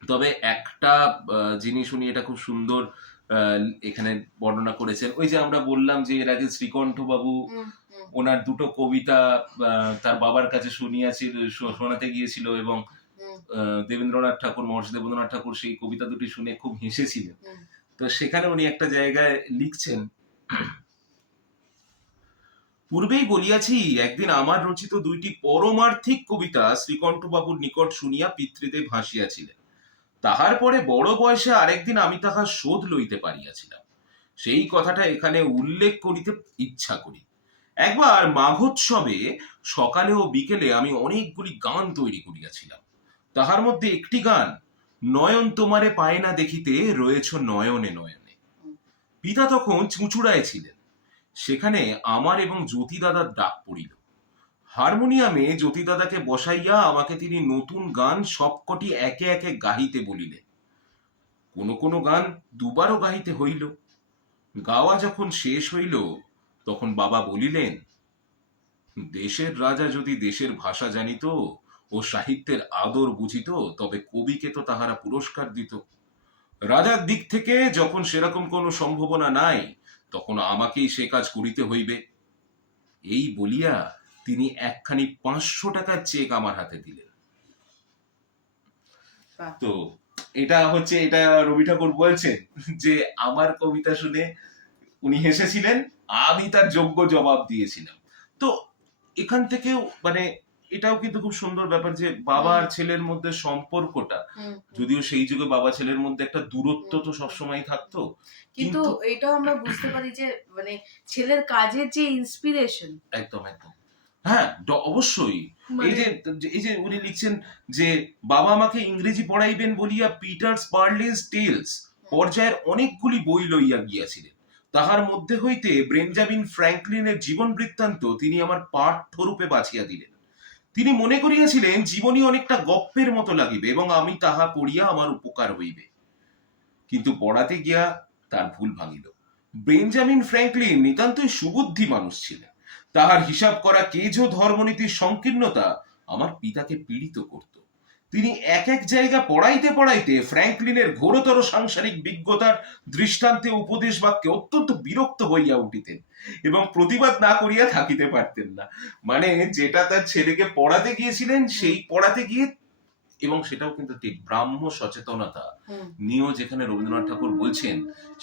তবে একটা জিনিস উনি এটা খুব সুন্দর এখানে বর্ণনা করেছেন। ওই যে আমরা বললাম যে এর আগে শ্রীকণ্ঠ বাবু ওনার দুটো কবিতা তার বাবার কাছে শোনাতে গিয়েছিল এবং দেবেন্দ্রনাথ ঠাকুর, মহর্ষি দেবেন্দ্রনাথ ঠাকুর সেই কবিতা দুটি শুনে খুব হেসেছিলেন। তো সেখানে উনি একটা জায়গায় লিখছেন, পূর্বেই বলিয়াছি একদিন আমার রচিত দুইটি পরমার্থিক কবিতা শ্রীকণ্ঠ বাবুর নিকট শুনিয়া পিতৃদেব হাসিয়াছিলেন। তাহার পরে বড় বয়সে আরেকদিন আমি তাহার শোধ লইতে পারিয়াছিলাম। সেই কথাটা এখানে উল্লেখ করিতে ইচ্ছা করি। একবার মাঘোৎসবে সকালে ও বিকেলে আমি অনেকগুলি গান তৈরি করিয়াছিলাম। তাহার মধ্যে একটি গান, নয়ন তোমারে পায় না দেখিতে রয়েছ নয়নে নয়নে। পিতা তখন চুঁচুড়ায় ছিলেন। সেখানে আমার এবং জ্যোতি দাদার ডাক পড়িল। হারমোনিয়ামে জ্যোতি দাদাকে বসাইয়া আমাকে তিনি নতুন গান সবকটি একে একে গাহিতে বলিলেন। কোন কোন গান দুবারও গাহিতে হইল। গাওয়া যখন শেষ হইল তখন বাবা বলিলেন, দেশের রাজা যদি দেশের ভাষা জানিত ও সাহিত্যের আদর বুঝিত তবে কবিকে তো তাহারা পুরস্কার দিত। রাজার দিক থেকে যখন সেরকম কোনো সম্ভাবনা নাই তখন আমাকেই সে কাজ করিতে হইবে। এই বলিয়া তিনি একখানি 500 টাকার চেক আমার হাতে দিলেন। তো এটা হচ্ছে, এটা রবি ঠাকুর বলছেন যে আমার কবিতা শুনে উনি হেসেছিলেন, আমি তার যোগ্য জবাব দিয়েছিলাম। তো এখান থেকেও মানে এটাও কিন্তু খুব সুন্দর ব্যাপার যে বাবা আর ছেলের মধ্যে সম্পর্কটা, যদিও সেই যুগে বাবা ছেলের মধ্যে একটা দূরত্ব তো সবসময় থাকতো, কিন্তু এটাও আমরা বুঝতে পারি যে মানে ছেলের কাজের যে ইন্সপিরেশন, একদম একদম, হ্যাঁ অবশ্যই। এই যে উনি লিখছেন যে বাবা আমাকে ইংরেজি পড়াইবেন বলিয়া পিটার্স পার্লেস টেলস পর্যায়ের অনেকগুলি বই লইয়া গিয়াছিলেন, তাহার মধ্যে হইতে বেঞ্জামিন ফ্র্যাঙ্কলিনের জীবন বৃত্তান্ত তিনি আমার পাঠ্যরূপে বাছিয়া দিলেন। তিনি মনে করিয়াছিলেন জীবনী অনেকটা গপ্পের মতো লাগিবে এবং আমি তাহা পড়িয়া আমার উপকার হইবে, কিন্তু পড়াতে গিয়া তার ভুল ভাঙিল। বেঞ্জামিন ফ্র্যাঙ্কলিন নিতান্তই সুবুদ্ধি মানুষ ছিলেন, তাহার হিসাব করা কেজো ধর্মনীতির সংকীর্ণতা আমার পিতাকে পীড়িত করত। তিনি এক এক জায়গা পড়াইতে পড়াইতে ফ্র্যাঙ্কলিনের ঘোরতর সাংসারিক বিজ্ঞতার দৃষ্টান্তে উপদেশ বাক্যে অত্যন্ত বিরক্ত হইয়া উঠিতেন এবং প্রতিবাদ না করিয়া থাকিতে পারতেন না। মানে যেটা তার ছেলেকে পড়াতে গিয়েছিলেন সেই পড়াতে গিয়ে, এবং সেটাও কিন্তু ঠিক ব্রাহ্ম সচেতনতা নিয়েও যেখানে রবীন্দ্রনাথ ঠাকুর বলছেন,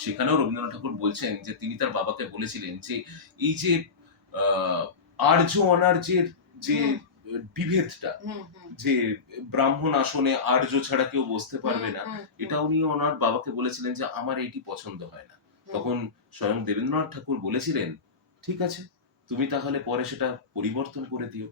সেখানেও রবীন্দ্রনাথ ঠাকুর বলছেন যে তিনি তার বাবাকে বলেছিলেন যে এই যে আর্য অনার্যের যে বিভেদটা, যে ব্রাহ্মণ আসনে আর্য ছাড়া কেউ বসতে পারবে না, এটা উনি ওনার বাবাকে বলেছিলেন যে আমার এইটি পছন্দ হয় না। তখন স্বয়ং দেবেন্দ্রনাথ ঠাকুর বলেছিলেন ঠিক আছে, তুমি তাহলে পরে সেটা পরিবর্তন করে দিও।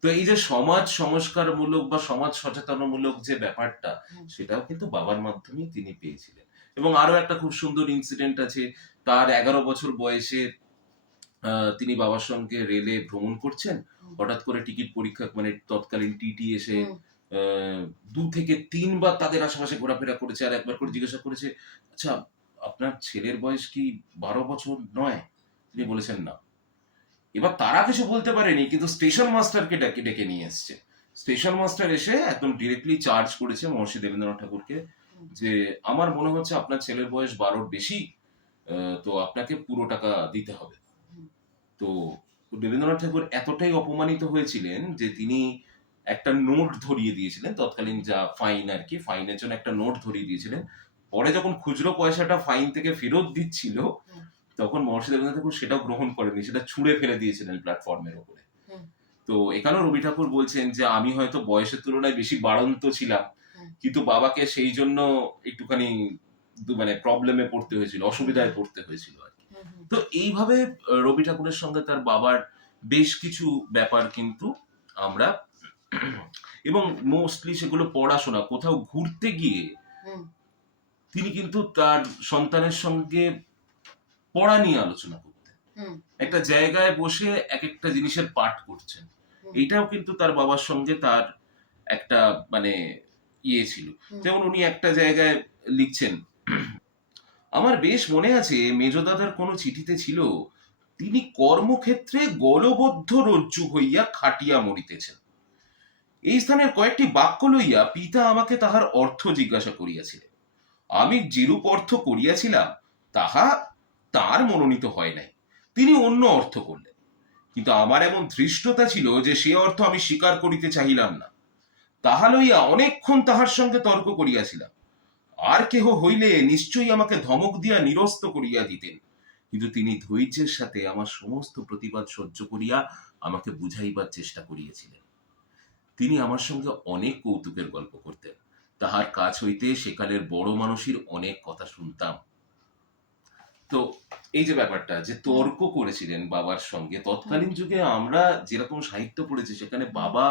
তো এই যে সমাজ সংস্কারমূলক বা সমাজ সচেতনমূলক যে ব্যাপারটা, সেটাও কিন্তু বাবার মাধ্যমেই তিনি পেয়েছিলেন। এবং আরো একটা খুব সুন্দর ইনসিডেন্ট আছে, তার 11 বছর বয়সে তিনি বাবার সঙ্গে রেলে ভ্রমণ করছেন, হঠাৎ করে টিকিট পরীক্ষা মানে তৎকালীন টিটি এসে 2 থেকে 3 বার তাদের আশেপাশে ঘোরাফেরা করেছে, আর একবার করে জিজ্ঞাসা করেছে আচ্ছা আপনার ছেলের বয়স কি 12 বছর নয়? তিনি বলেছেন না। এবার তারা কিছু বলতে পারেনি, কিন্তু স্টেশন মাস্টারকে ডেকে নিয়ে এসছে। স্টেশন মাস্টার এসে একদম ডিরেক্টলি চার্জ করেছে মহর্ষি দেবেন্দ্রনাথ ঠাকুরকে যে আমার মনে হচ্ছে আপনার ছেলের বয়স 12-র বেশি, তো আপনাকে পুরো টাকা দিতে হবে। তো দেবেন্দ্রনাথ ঠাকুর এতটাই অপমানিত হয়েছিলেন যে তিনি একটা নোট ধরিয়ে দিয়েছিলেন, তৎকালীন যা ফাইন আর কি, ফাইনের জন্য একটা নোট ধরিয়ে দিয়েছিলেন। পরে যখন খুচরো পয়সাটা ফাইন থেকে ফেরত দিচ্ছিল, তখন মহর্ষি দেবেন্দ্রনাথ ঠাকুর সেটাও গ্রহণ করেনি, সেটা ছুঁড়ে ফেলে দিয়েছিলেন প্ল্যাটফর্মের উপরে। তো এখানেও রবি ঠাকুর বলছেন যে আমি হয়তো বয়সের তুলনায় বেশি বাড়ন্ত ছিলাম, কিন্তু বাবাকে সেই জন্য একটুখানি মানে প্রবলেমে পড়তে হয়েছিল, অসুবিধায় পড়তে হয়েছিল আর কি। তো এইভাবে রবি ঠাকুরের সঙ্গে তার বাবার বেশ কিছু ব্যাপার কিন্তু আমরা, এবং মোস্টলি সেগুলো পড়াশোনা, কোথাও ঘুরতে গিয়ে তিনি কিন্তু তার সন্তানের সঙ্গে পড়া নিয়ে আলোচনা করতেন, একটা জায়গায় বসে এক একটা জিনিসের পাঠ করছেন। এইটাও কিন্তু তার বাবার সঙ্গে তার একটা মানে ইয়ে ছিল। যেমন উনি একটা জায়গায় লিখছেন, আমার বেশ মনে আছে মেজদাদার কোনো চিঠিতে ছিল তিনি কর্মক্ষেত্রে গলবদ্ধ রজ্জু হইয়া খাটিয়া মরিতেছেন। এই স্থানের কয়েকটি বাক্য লইয়া পিতা আমাকে তাহার অর্থ জিজ্ঞাসা করিয়াছিলেন। আমি যেরূপ অর্থ করিয়াছিলাম তাহা তার মনোনীত হয় নাই, তিনি অন্য অর্থ করলেন, কিন্তু আমার এমন ধৃষ্টতা ছিল যে সে অর্থ আমি স্বীকার করিতে চাহিলাম না। তাহা লইয়া অনেকক্ষণ তাহার সঙ্গে তর্ক করিয়াছিলাম। আর কেহ হইলে নিশ্চয়ই আমাকে ধমক দিয়া নিরস্ত করিয়া দিতেন, কিন্তু তিনি ধৈর্যের সাথে আমার সমস্ত প্রতিবাদ সহ্য করিয়া আমাকে বুঝাইবার চেষ্টা করিয়াছিলেন। তিনি আমার সঙ্গে অনেক কৌতুকের গল্প করতেন, তাহার কাছ হইতে সেকালের বড় মানুষের অনেক কথা শুনতাম। তো এই যে ব্যাপারটা যে তর্ক করেছিলেন বাবার সঙ্গে, তৎকালীন যুগে আমরা যেরকম সাহিত্য পড়েছি সেখানে বাবা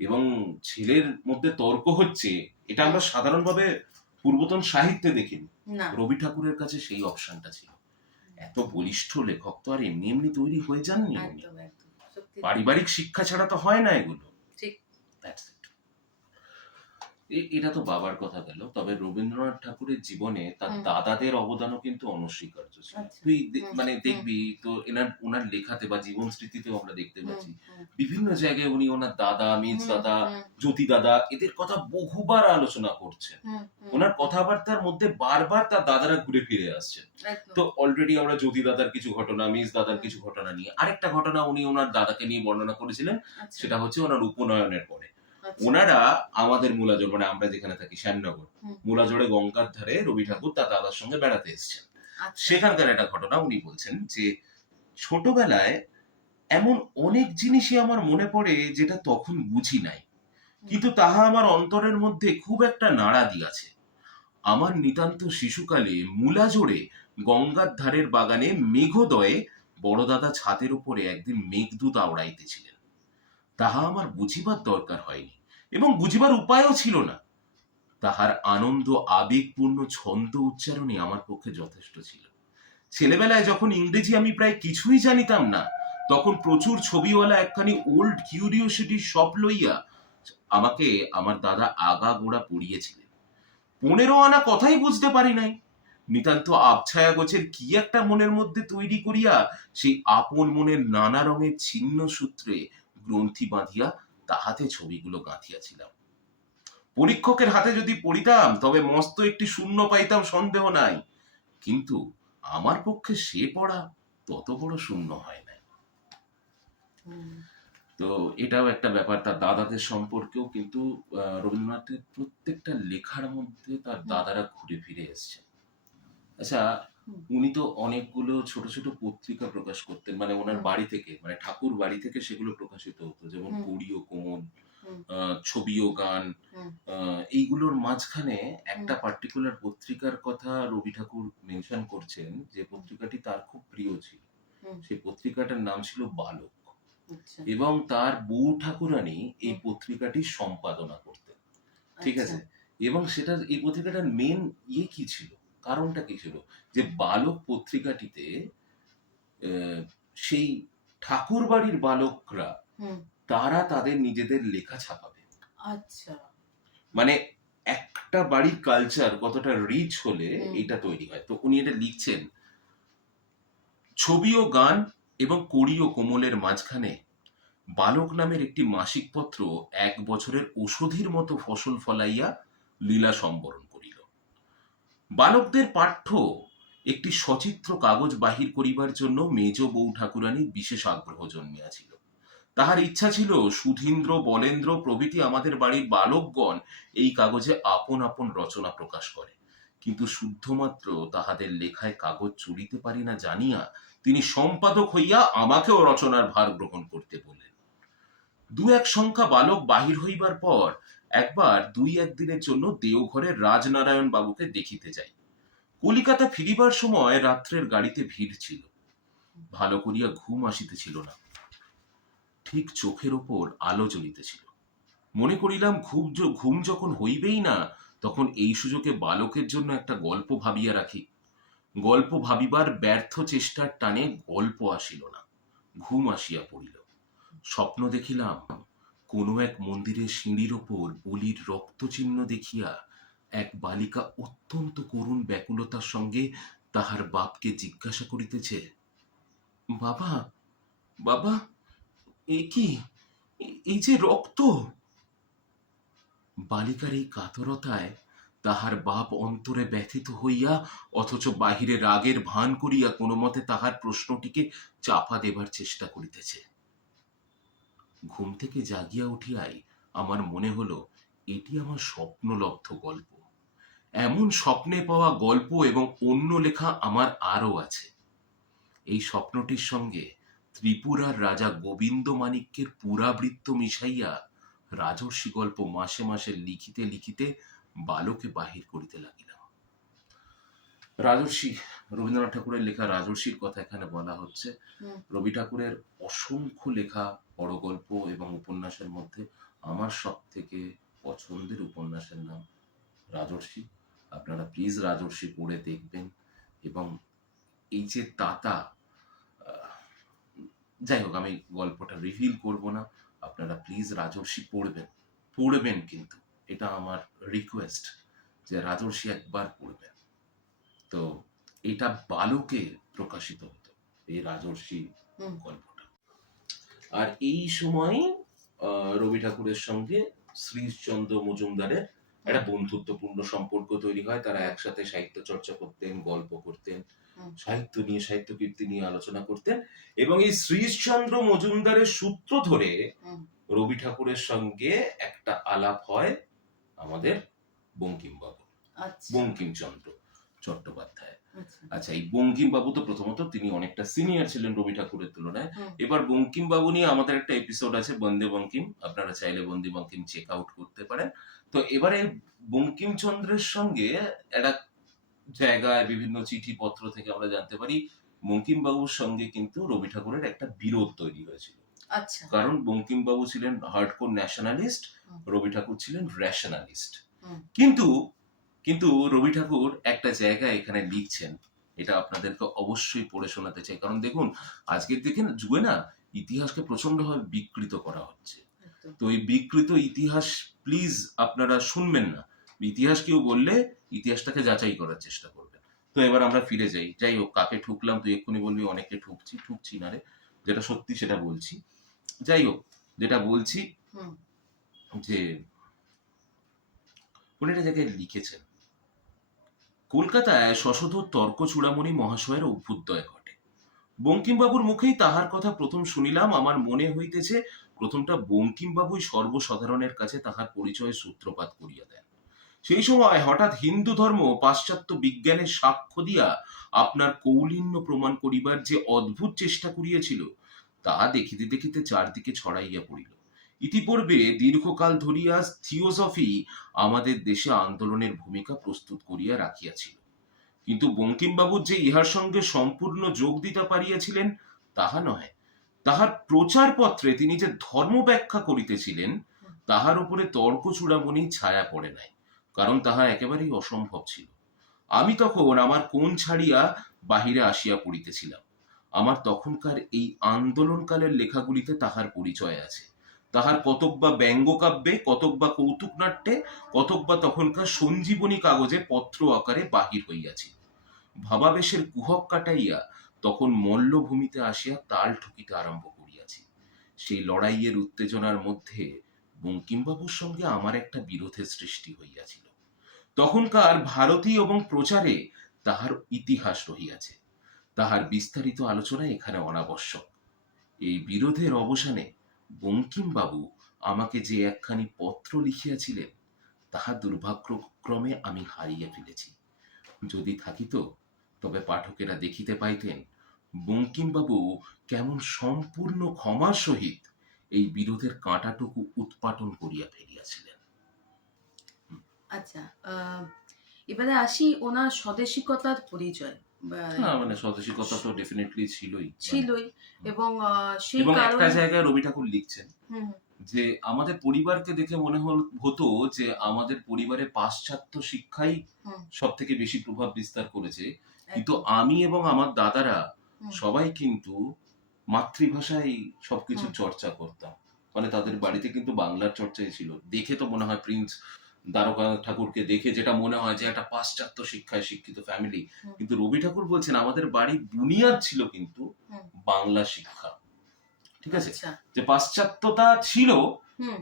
এবং ছেলের মধ্যে তর্ক হচ্ছে, এটা আমরা সাধারণভাবে পূর্বতন সাহিত্যে দেখিনি। রবি ঠাকুরের কাছে সেই অপশনটা ছিল। এত বলিষ্ঠ লেখক তো আর এমনি এমনি তৈরি হয়ে যাননি, পারিবারিক শিক্ষা ছাড়া তো হয় না এগুলো। এটা তো বাবার কথা গেল, তবে রবীন্দ্রনাথ ঠাকুরের জীবনে তার দাদাদের অবদানও কিন্তু অনস্বীকার্য ছিল। তুই মানে দেখবি তো ওনার লেখাতে বা জীবন স্মৃতিতেও আমরা দেখতে পাচ্ছি বিভিন্ন জায়গায় উনি ওনার দাদা, মেজ দাদা, জ্যোতি দাদা, এদের কথা বহুবার আলোচনা করছেন। ওনার কথাবার্তার মধ্যে বারবার তার দাদারা ঘুরে ফিরে আসছেন। তো অলরেডি আমরা জ্যোতি দাদার কিছু ঘটনা, মেজ দাদার কিছু ঘটনা নিয়ে, আরেকটা ঘটনা উনি ওনার দাদাকে নিয়ে বর্ণনা করেছিলেন, সেটা হচ্ছে ওনার উপনয়নের পরে ওনারা আমাদের মুলাজোড়, মানে আমরা যেখানে থাকি শ্যামনগর, মুলাজোড়ে গঙ্গার ধারে রবি ঠাকুর তার দাদার সঙ্গে বেড়াতে এসেছেন। সেখানকার একটা ঘটনা উনি বলছেন যে ছোটবেলায় এমন অনেক জিনিসই আমার মনে পড়ে যেটা তখন বুঝি নাই, কিন্তু তাহা আমার অন্তরের মধ্যে খুব একটা নাড়া দিয়াছে। আমার নিতান্ত শিশুকালে মূলা জোড়ে গঙ্গার ধারের বাগানে মেঘোদয়ে বড় দাদা ছাদের উপরে একদিন মেঘদূত আওড়াইতেছিলেন। তাহা আমার বুঝিবার দরকার হয়নি এবং বুঝিবার উপায়ও ছিল না। তাহার আনন্দ আবেগপূর্ণ ছন্দ উচ্চারণে আমার পক্ষে যথেষ্ট ছিল। ছেলেবেলায় যখন ইংরেজি আমি প্রায় কিছুই জানিতাম না, তখন প্রচুর ছবিওয়ালা একখানি ওল্ড কিউরিওসিটি শপ লইয়া আমাকে আমার দাদা আগাগোড়া পড়িয়েছিলেন। 15 আনা কথাই বুঝতে পারি নাই। নিতান্ত আবছায়া গোছের কি একটা মনের মধ্যে তৈরি করিয়া সেই আপন মনের নানা রঙের ছিন্ন সূত্রে গ্রন্থি বাঁধিয়া তাহাতে ছবিগুলো গাঁথিয়াছিলাম। পরীক্ষকের হাতে যদি পড়িতাম তবে মস্ত একটি শূন্য পাইতাম, সন্দেহ নাই, কিন্তু আমার পক্ষে সে পড়া তত বড় শূন্য হয় না। তো এটাও একটা ব্যাপার। তার দাদাদের সম্পর্কেও কিন্তু রবীন্দ্রনাথের প্রত্যেকটা লেখার মধ্যে তার দাদারা ঘুরে ফিরে এসছে। আচ্ছা, উনি তো অনেকগুলো ছোট ছোট পত্রিকা প্রকাশ করতেন, মানে ওনার বাড়ি থেকে, মানে ঠাকুর বাড়ি থেকে সেগুলো প্রকাশিত হতো, যেমন কড়ি ও কোমল, ছবি ও গান। এইগুলোর মাঝখানে একটা পার্টিকুলার পত্রিকার কথা রবি ঠাকুর মেনশন করছেন, যে পত্রিকাটি তার খুব প্রিয় ছিল। সেই পত্রিকাটার নাম ছিল বালক, এবং তার বউ ঠাকুরানী এই পত্রিকাটি সম্পাদনা করতেন। ঠিক আছে, এবং সেটা এই পত্রিকাটার মেন কি ছিল, কারণটা কি ছিল, যে বালক পত্রিকাটিতে সেই ঠাকুর বাড়ির বালকরা তারা তাদের নিজেদের লেখা ছাপাবে। আচ্ছা, মানে একটা বাড়ির কালচার কতটা রিচ হলে এটা তৈরি হয়। তো উনি এটা লিখছেন, ছবি ও গান এবং কড়ি ও কোমলের মাঝখানে বালক নামের একটি মাসিক পত্র 1 বছরের ওষুধের মতো ফসল ফলাইয়া লীলা সম্বরণ করিল। বালকদের পাঠ্য একটি সচিত্র কাগজ বাহির করিবার জন্য মেজ বউ ঠাকুরানীর বিশেষ আগ্রহ জন্মিয়াছিল। তাহার ইচ্ছা ছিল সুধীন্দ্র, বলেন্দ্র প্রভৃতি আমাদের বাড়ির বালকগণ এই কাগজে আপন আপন রচনা প্রকাশ করে, কিন্তু শুদ্ধমাত্র তাহাদের লেখায় কাগজ চড়িতে পারি না জানিয়া তিনি সম্পাদক হইয়া আমাকেও রচনার ভার গ্রহণ করতে বললেন। 2-1 সংখ্যা বালক বাহির হইবার পর একবার 2-1 দিনের জন্য দেওঘরের রাজনারায়ণ বাবুকে দেখিতে যাই। কলিকাতা ফিরিবার সময় রাত্রের গাড়িতে ভিড় ছিল, ভালো করিয়া ঘুম আসিতেছিল না, ঠিক চোখের ওপর আলো জ্বলিতেছিল। মনে করিলাম ঘুম যখন হইবেই না, তখন এই সুযোগে বালকের জন্য একটা গল্প ভাবিয়া রাখি। গল্প ভাবিবার ব্যর্থ চেষ্টার টানে গল্প আসিল না, ঘুম আসিয়া পড়িল। স্বপ্ন দেখিলাম, কোনো এক মন্দিরের সিঁড়ির ওপর বলির রক্তচিহ্ন দেখিয়া এক বালিকা অত্যন্ত করুণ ব্যাকুলতার সঙ্গে তাহার বাপকে জিজ্ঞাসা করিতেছে, বাবা, বাবা, এ কি, এই যে রক্ত? বালিকার এই কাতরতায় তাহার বাপ অন্তরে ব্যথিত হইয়া অথচ বাহিরে রাগের ভান করিয়া কোনো মতে তাহার প্রশ্নটিকে চাপা দেবার চেষ্টা করিতেছে। ঘুম থেকে জাগিয়া উঠিয়াই আমার মনে হলো এটি আমার স্বপ্নলব্ধ গল্প। এমন স্বপ্নে পাওয়া গল্প এবং অন্য লেখা আমার আরও আছে। এই স্বপ্নটির সঙ্গে ত্রিপুরার রাজা গোবিন্দ মাণিক্যের পুরাবৃত্ত মিশাইয়া রাজর্ষি গল্প মাসে মাসে লিখিতে লিখিতে বালকে বাহির করিতে লাগিলাম। রাজর্ষি, রবীন্দ্রনাথ ঠাকুরের লেখা রাজর্ষির কথা এখানে বলা হচ্ছে। রবি ঠাকুরের অসংখ্য লেখা বড় গল্প এবং উপন্যাসের মধ্যে আমার সব থেকে পছন্দের উপন্যাসের নাম রাজর্ষি। আপনারা প্লিজ রাজর্ষি পড়ে দেখবেন। এবং এই যে তাতা, যাই হোক, আমি গল্পটা রিভিল করব না, আপনারা প্লিজ রাজর্ষি পড়বেন, কিন্তু এটা আমার রিকোয়েস্ট যে রাজর্ষি একবার পড়বেন। তো এটা বালকে প্রকাশিত হতো এই রাজর্ষি গল্পটা। আর এই সময় রবি ঠাকুরের সঙ্গে শ্রীশচন্দ্র মজুমদারের একটা বন্ধুত্বপূর্ণ সম্পর্ক তৈরি হয়। তারা একসাথে সাহিত্য চর্চা করতেন, গল্প করতেন, সাহিত্য নিয়ে, সাহিত্য কীর্তি নিয়ে আলোচনা করতেন। এবং এই শ্রীশচন্দ্র মজুমদারের সূত্র ধরে রবি ঠাকুরের সঙ্গে একটা আলাপ হয় আমাদের বঙ্কিমবাবু, বঙ্কিমচন্দ্র চট্টোপাধ্যায়। আচ্ছা, এই বঙ্কিমবাবু তো প্রথমত তিনি অনেকটা সিনিয়র ছিলেন রবি ঠাকুরের তুলনায়। এবার বঙ্কিমবাবু নিয়ে আমাদের একটা এপিসোড আছে, বন্দে বঙ্কিম, আপনারা চাইলে বন্দে বঙ্কিম চেক আউট করতে পারেন। তো এবারে বঙ্কিমচন্দ্রের সঙ্গে একটা জায়গায় বিভিন্ন চিঠিপত্র থেকে আমরা জানতে পারি বঙ্কিমবাবুর সঙ্গে কিন্তু রবি ঠাকুরের একটা বিরোধ তৈরি হয়েছিল। আচ্ছা। কারণ বঙ্কিমবাবু ছিলেন হার্ডকোর ন্যাশনালিস্ট, রবি ঠাকুর ছিলেন রেশনালিস্ট। কিন্তু কিন্তু রবি ঠাকুর একটা জায়গায় এখানে লিখছেন, এটা আপনাদেরকে অবশ্যই পড়ে শোনাতে চাই। কারণ দেখুন, আজকের যুগে না ইতিহাসকে প্রচন্ডভাবে বিকৃত করা হচ্ছে। তো এই বিকৃত ইতিহাস প্লিজ আপনারা শুনবেন না। ইতিহাস কেউ বললে ইতিহাসটাকে যাচাই করার চেষ্টা করবেন। তো এবার আমরা ফিরে যাই। যাই হোক, কাকে ঠুকলাম, তুই এক্ষুনি বলবি অনেকে ঠুকছি না রে, যেটা সত্যি সেটা বলছি। যাই হোক, যেটা বলছি যে উনি একটা জায়গায় লিখেছেন, কলকাতায় শশধর তর্ক চূড়ামণি মহাশয়ের অভ্যুদয় ঘটে। বঙ্কিমবাবুর মুখেই তাহার কথা প্রথম শুনিলাম। আমার মনে হইতেছে প্রথমটা বঙ্কিমবাবুই সর্বসাধারণের কাছে তাহার পরিচয় সূত্রপাত করিয়া দেন। সেই সময় হঠাৎ হিন্দু ধর্ম পাশ্চাত্য বিজ্ঞানের সাক্ষ্য দিয়া আপনার কৌলিন্য প্রমাণ করিবার যে অদ্ভুত চেষ্টা করিয়াছিল, তাহা দেখিতে দেখিতে চারদিকে ছড়াইয়া পড়িল। ইতিপূর্বে দীর্ঘকাল ধরিয়া থিওসফি আমাদের দেশে আন্দোলনের ভূমিকা প্রস্তুত করিয়া রাখিয়াছিল, কিন্তু বঙ্কিমবাবু যে ইহার সঙ্গে সম্পূর্ণ যোগ দিতে পারিয়াছিলেন তাহা নহে। তাহার প্রচারপত্রে তিনি যে ধর্ম ব্যাখ্যা করিতেছিলেন তাহার উপরে তর্ক চূড়ামণি ছায়া পড়ে নাই, কারণ তাহা একেবারেই অসম্ভব ছিল। আমি তখন আমার কোণ ছাড়িয়া বাহিরে আসিয়া পড়িতেছিলাম। আমার তখনকার এই আন্দোলনকালের লেখাগুলিতে তাহার পরিচয় আছে। তাহার কতক বা ব্যঙ্গকাব্যে, কতক বা কৌতুক নাট্যে, কতক বা তখনকার সঞ্জীবনী কাগজে পত্র আকারে বাহির হইয়াছে। ভাবাবেশের কুহক কাটাইয়া তখন মল্লভূমিতে আসিয়া তাল ঠুকিতে আরম্ভ করিয়াছি। সেই লড়াইয়ের উত্তেজনার মধ্যে বঙ্কিমবাবুর সঙ্গে আমার একটা বিরোধের সৃষ্টি হইয়াছিল। তখনকার ভারতীয় এবং প্রচারে তাহার ইতিহাস রহিয়াছে, তাহার বিস্তারিত আলোচনা এখানে অনাবশ্যক। এই বিরোধের অবসানে বঙ্কিমবাবু আমাকে যে একখানি পত্র লিখিয়াছিলেন তাহা দুর্ভাগ্যক্রমে আমি হারিয়ে ফেলেছি। যদি থাকিত তবে পাঠকেরা দেখিতে পাইতেন বঙ্কিমবাবু কেমন সম্পূর্ণ ক্ষমার সহিত এই বিরোধের কাঁটাটুকু উৎপাটন করিয়া ফেলিয়াছিলেন। আচ্ছা, এবারে আসি ওনার স্বদেশিকতার পরিচয়। মানে স্বদেশিকতা তো ডেফিনেটলি ছিলই এবং সেই কারণে একটা জায়গায় রবি ঠাকুর লিখছেন যে আমাদের পরিবারকে দেখে মনে হতো যে আমাদের পরিবারে পাশ্চাত্য শিক্ষাই সব থেকে বেশি প্রভাব বিস্তার করেছে, কিন্তু আমি এবং আমার দাদারা সবাই কিন্তু মাতৃভাষায় সবকিছু চর্চা করতাম। মানে তাদের বাড়িতে কিন্তু বাংলার চর্চাই ছিল। দেখে তো মনে হয় প্রিন্স দ্বারকা ঠাকুরকে দেখে যেটা মনে হয় যে একটা পাশ্চাত্য শিক্ষায় শিক্ষিত ফ্যামিলি, কিন্তু রবি ঠাকুর বলছেন আমাদের বাড়ি বুনিয়াদ ছিল কিন্তু বাংলা শিক্ষা। ঠিক আছে, যে পাশ্চাত্যতা ছিল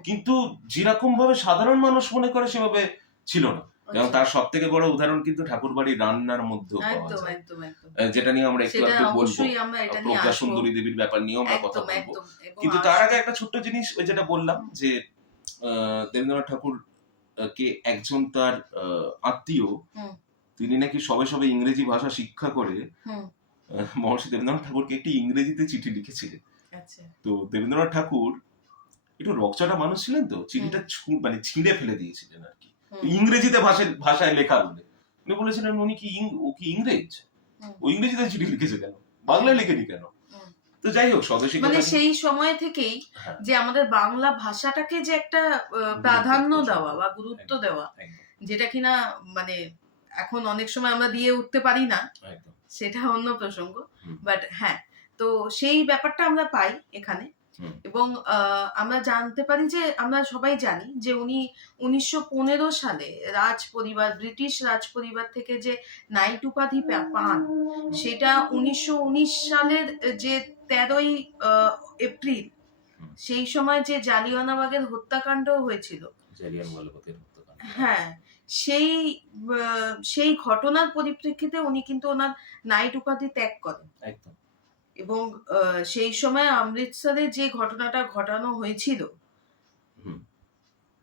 কিন্তু যেরকম ভাবে সাধারণ মানুষ মনে করে সেভাবে ছিল না। এবং তার সব থেকে বড় উদাহরণ কিন্তু ঠাকুর বাড়ির রান্নার মধ্যেও পাওয়া যায়, যেটা নিয়ে আমরা একটু বলবো। প্রজ্ঞা সুন্দরী দেবীর ব্যাপার নিয়েও আমরা কথা বলবো। কিন্তু তার আগে একটা ছোট্ট জিনিস, ওই যেটা বললাম যে দেবেন্দ্রনাথ ঠাকুর কে একজন তার আত্মীয়, তিনি নাকি সবে সবে ইংরেজি ভাষা শিক্ষা করে মহর্ষি দেবেন্দ্রনাথ ঠাকুরকে একটি ইংরেজিতে চিঠি লিখেছিলেন। তো দেবেন্দ্রনাথ ঠাকুর একটু রকচটা মানুষ ছিলেন, তো চিঠিটা মানে ছিঁড়ে ফেলে দিয়েছিলেন আর কি, ইংরেজিতে ভাষায় লেখা বলে। উনি বলেছিলেন উনি কি ও কি ইংরেজ, ও ইংরেজিতে চিঠি লিখেছে কেন, বাংলায় লিখেনি কেন। তো যাই হোক, স্বদেশিকতা মানে সেই সময় থেকেই যে আমাদের বাংলা ভাষাটাকে যে একটা প্রাধান্য দেওয়া বা গুরুত্ব দেওয়া, যেটা কিনা মানে এখন অনেক সময় আমরা দিয়ে উঠতে পারি না, সেটা অন্য প্রসঙ্গ। বাট হ্যাঁ, তো সেই ব্যাপারটা আমরা পাই এখানে। এবং আমরা জানতে পারি যে আমরা সবাই জানি যে উনি 1915 সালে ব্রিটিশ রাজ পরিবার থেকে যে নাইট উপাধি পান, সেটা 1919 সালের যে 13ই এপ্রিল, সেই সময় যে জালিয়ানওয়ালাবাগের হত্যাকাণ্ড হয়েছিল, হ্যাঁ, সেই ঘটনার পরিপ্রেক্ষিতে উনি কিন্তু ওনার নাইট উপাধি ত্যাগ করেন। এবং সেই সময় অমৃতসরে যে ঘটনাটা ঘটানো হয়েছিল,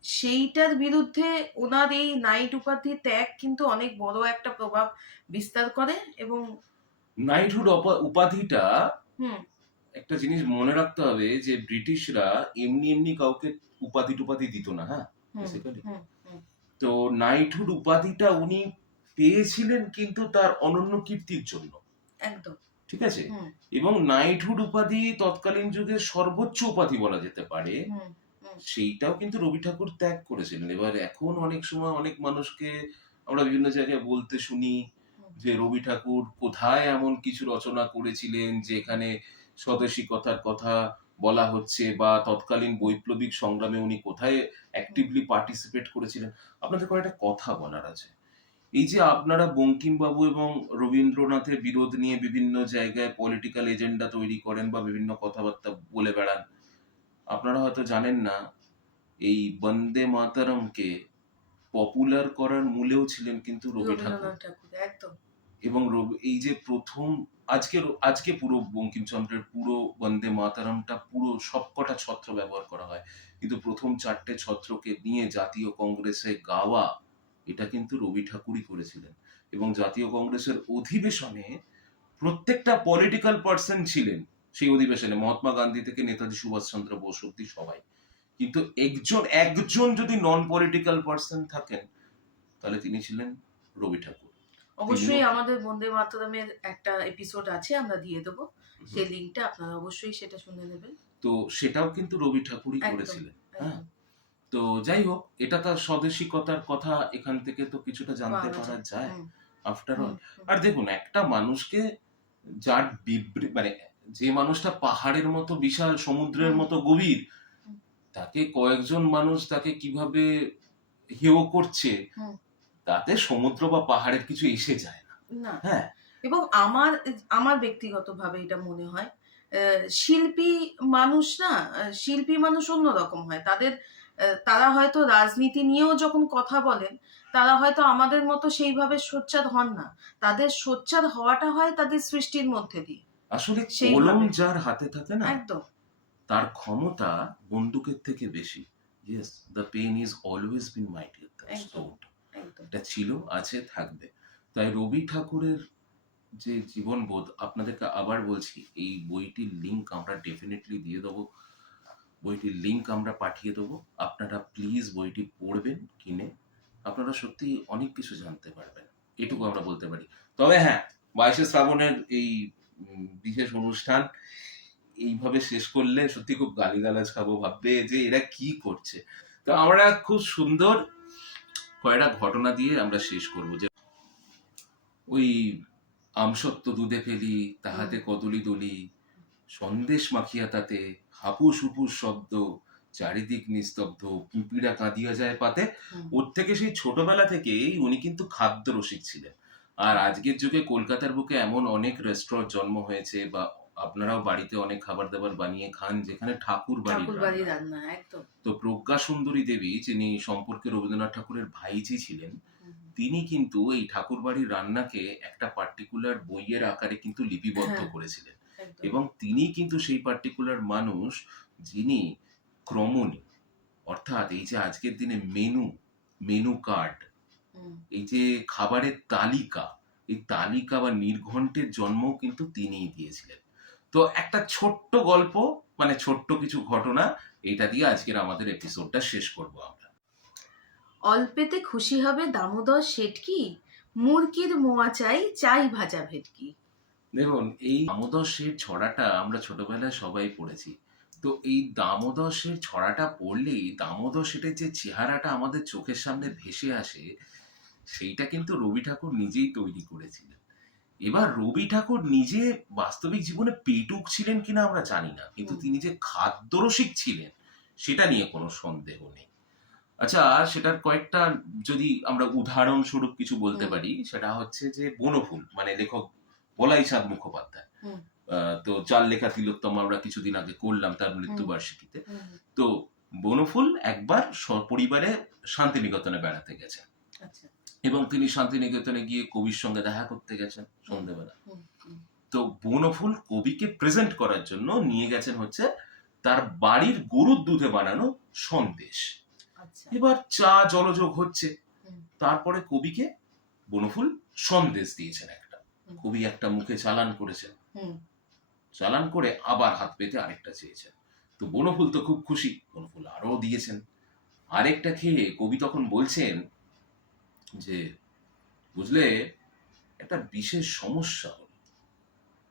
সেইটার বিরুদ্ধে ওনার এই নাইট উপাধি ত্যাগ কিন্তু অনেক বড় একটা প্রভাব বিস্তার করে। এবং নাইটহুড উপাধিটা একটা জিনিস মনে রাখতে হবে যে ব্রিটিশরা এমনি এমনি কাউকে উপাধি টুপাধি দিত না, হ্যাঁ, তো নাইটহুড উপাধিটা উনি পেয়েছিলেন কিন্তু তার অনন্য কীর্তির জন্য, একদম ঠিক আছে। এবং নাইটহুড উপাধি তৎকালীন যুগের সর্বোচ্চ উপাধি বলা যেতে পারে, সেইটাও কিন্তু রবি ঠাকুর ত্যাগ করেছিলেন। এবার এখন অনেক সময় অনেক মানুষকে আমরা বিভিন্ন জায়গায় বলতে শুনি যে রবি ঠাকুর কোথায় এমন কিছু রচনা করেছিলেন যেখানে স্বদেশিকতার কথা বলা হচ্ছে, বা তৎকালীন বৈপ্লবিক সংগ্রামে উনি কোথায় অ্যাক্টিভলি পার্টিসিপেট করেছিলেন। আপনাদের কয়েকটা কথা বলার আছে। এই যে আপনারা বঙ্কিমবাবু এবং রবীন্দ্রনাথের বিরোধ নিয়ে বিভিন্ন জায়গায় পলিটিক্যাল এজেন্ডা তৈরি করেন বা বিভিন্ন কথাবার্তা বলে বেড়ান, আপনারা হয়তো জানেন না এই বন্দে মাতরমকে পপুলার করার মূলেও ছিলেন কিন্তু রবি ঠাকুর। একদম। এবং এই যে প্রথম আজকে পুরো বঙ্কিমচন্দ্রের পুরো বন্দে মাতরমটা পুরো সবকটা ছত্র ব্যবহার করা হয়, কিন্তু প্রথম 4টে ছত্রকে নিয়ে জাতীয় কংগ্রেসে গাওয়া এটা কিন্তু রবি ঠাকুরই করেছিলেন। এবং জাতীয় কংগ্রেসের অধিবেশনে প্রত্যেকটা পলিটিক্যাল পার্সন ছিলেন সেই অধিবেশনে, মহাত্মা গান্ধী থেকে নেতাজি সুভাষচন্দ্র বোস অব্দি সবাই। কিন্তু একজন যদি নন পলিটিক্যাল পার্সন থাকেন তাহলে তিনি ছিলেন রবি ঠাকুর। অবশ্যই আমাদের বন্দে মাতরমের একটা এপিসোড আছে, আমরা দিয়ে দেবো সেই লিংকটা, আপনারা অবশ্যই সেটা শুনে নেবেন। তো সেটাও কিন্তু রবি ঠাকুরই করেছিলেন। হ্যাঁ, তো যাই হোক, এটা তার স্বদেশিকতার কথা এখান থেকে তো কিছুটা জানতে পারা যায় আফটার অল। আর দেখুন, একটা মানুষকে যার মানে যে মানুষটা পাহাড়ের মতো বিশাল, সমুদ্রের মতো গভীর, তাকে কয়েকজন মানুষ তাকে কিভাবে হেয় করছে, তাতে সমুদ্র বা পাহাড়ের কিছু এসে যায় না। হ্যাঁ, এবং আমার ব্যক্তিগতভাবে এটা মনে হয়, শিল্পী মানুষ অন্যরকম হয়। তারা হয়তো রাজনীতি নিয়েও যখন কথা বলেন, তারা হয়তো আমাদের মতো সেইভাবে সোচ্চার হন না। তাদের সোচ্চার হওয়াটা হয় তাদের সৃষ্টির মধ্যে দিয়ে। আসলে কলম যার হাতে থাকে না, একদম, তার ক্ষমতা বন্দুকের থেকে বেশি। Yes, the pen is always been mightier than sword. এটা ছিল, আছে, থাকবে। তাই রবি ঠাকুরের যে জীবনবোধ, আপনাদেরকে আবার বলছি, এই বইটির লিংক আমরা ডেফিনেটলি দিয়ে দেবো, বইটির লিংক আমরা পাঠিয়ে দেবো। আপনারা প্লিজ বইটি পড়বেন কিনে, আপনারা সত্যি অনেক কিছু জানতে পারবেন, এটুকু আমরা বলতে পারি। তবে হ্যাঁ, 22শে শ্রাবণের এই বিশেষ অনুষ্ঠান এইভাবে শেষ করলে সত্যি খুব গালিগালাজ খাবো, ভাববে যে এরা কি করছে। তো আমরা খুব সুন্দর কয়েকটা ঘটনা দিয়ে আমরা শেষ করবো। যে ওই আমসত্ব দুধে ফেলি তাহাতে কদলি দলি, সন্দেশ মাখিয়া তাতে হাপুস হুপুস শব্দ, চারিদিক নিস্তব্ধ, পিঁপিড়া কাঁদিয়া যায় পাতে। ওর থেকে সেই ছোটবেলা থেকেই উনি কিন্তু খাদ্য রসিক ছিলেন। আর আজকের যুগে কলকাতার বুকে এমন অনেক রেস্টুরেন্ট জন্ম হয়েছে, বা আপনারাও বাড়িতে অনেক খাবার দাবার বানিয়ে খান যেখানে ঠাকুর বাড়ির রান্না। একদম। তো প্রজ্ঞা সুন্দরী দেবী, যিনি সম্পর্কে রবীন্দ্রনাথ ঠাকুরের ভাইঝি ছিলেন, তিনি কিন্তু এই ঠাকুর বাড়ির রান্নাকে একটা পার্টিকুলার বইয়ের আকারে কিন্তু লিপিবদ্ধ করেছিলেন। এবং তিনি কিন্তু সেই পার্টিকুলার মানুষ যিনি ক্রমণী, অর্থাৎ এই যে আজকের দিনে মেনু কার্ড, এই যে খাবারের তালিকা, এই তালিকা বা নির্ঘণ্টের জন্ম কিন্তু তিনিই দিয়েছিলেন। তো একটা ছোট্ট গল্প, মানে ছোট্ট কিছু ঘটনা, এটা দিয়ে আজকের আমাদের এপিসোডটা শেষ করব আমরা। অল্পেতে খুশি হবে দামোদর শেঠকি, মুরকির মোয়া চাই ভাজা ভেটকি। দেখুন, এই দামোদর শেঠ ছড়াটা আমরা ছোটবেলায় সবাই পড়েছি। তো এই দামোদর শেঠ ছড়াটা পড়লেই দামোদর শেঠের যে চেহারাটা আমাদের চোখের সামনে ভেসে আসে, সেইটা কিন্তু রবি ঠাকুর নিজেই তৈরি করেছিলেন। এবার রবি ঠাকুর নিজে বাস্তবিক জীবনে পেটুক ছিলেন কিনা আমরা জানি না, কিন্তু তিনি যে খাদ্যরসিক ছিলেন সেটা নিয়ে কোনো সন্দেহ নেই। আচ্ছা, সেটার কয়েকটা যদি আমরা উদাহরণস্বরূপ কিছু বলতে পারি, সেটা হচ্ছে যে বনফুল, মানে লেখক বলাইচাঁদ মুখোপাধ্যায়, তো যার লেখা তিলোত্তমা আমরা কিছুদিন আগে করলাম তার মৃত্যুবার্ষিকীতে। তো বনফুল একবার সপরিবারে শান্তিনিকেতনে বেড়াতে গেছেন, এবং তিনি শান্তিনিকেতনে গিয়ে কবির সঙ্গে দেখা করতে গেছেন সন্ধ্যেবেলা। তো বনফুল কবিকে প্রেজেন্ট করার জন্য নিয়ে গেছেন হচ্ছে তার বাড়ির গরুর দুধে বানানো সন্দেশ। এবার চা জলযোগ হচ্ছে, তারপরে কবিকে বনফুল সন্দেশ দিয়েছেন একটা, কবি একটা মুখে চালান করেছেন, চালান করে আবার হাত পেতে আরেকটা চেয়েছেন। তো বনফুল তো খুব খুশি, বনফুল আরো দিয়েছেন। আরেকটা খেয়ে কবি তখন বলছেন যে বুঝলে একটা বিশেষ সমস্যা হলো।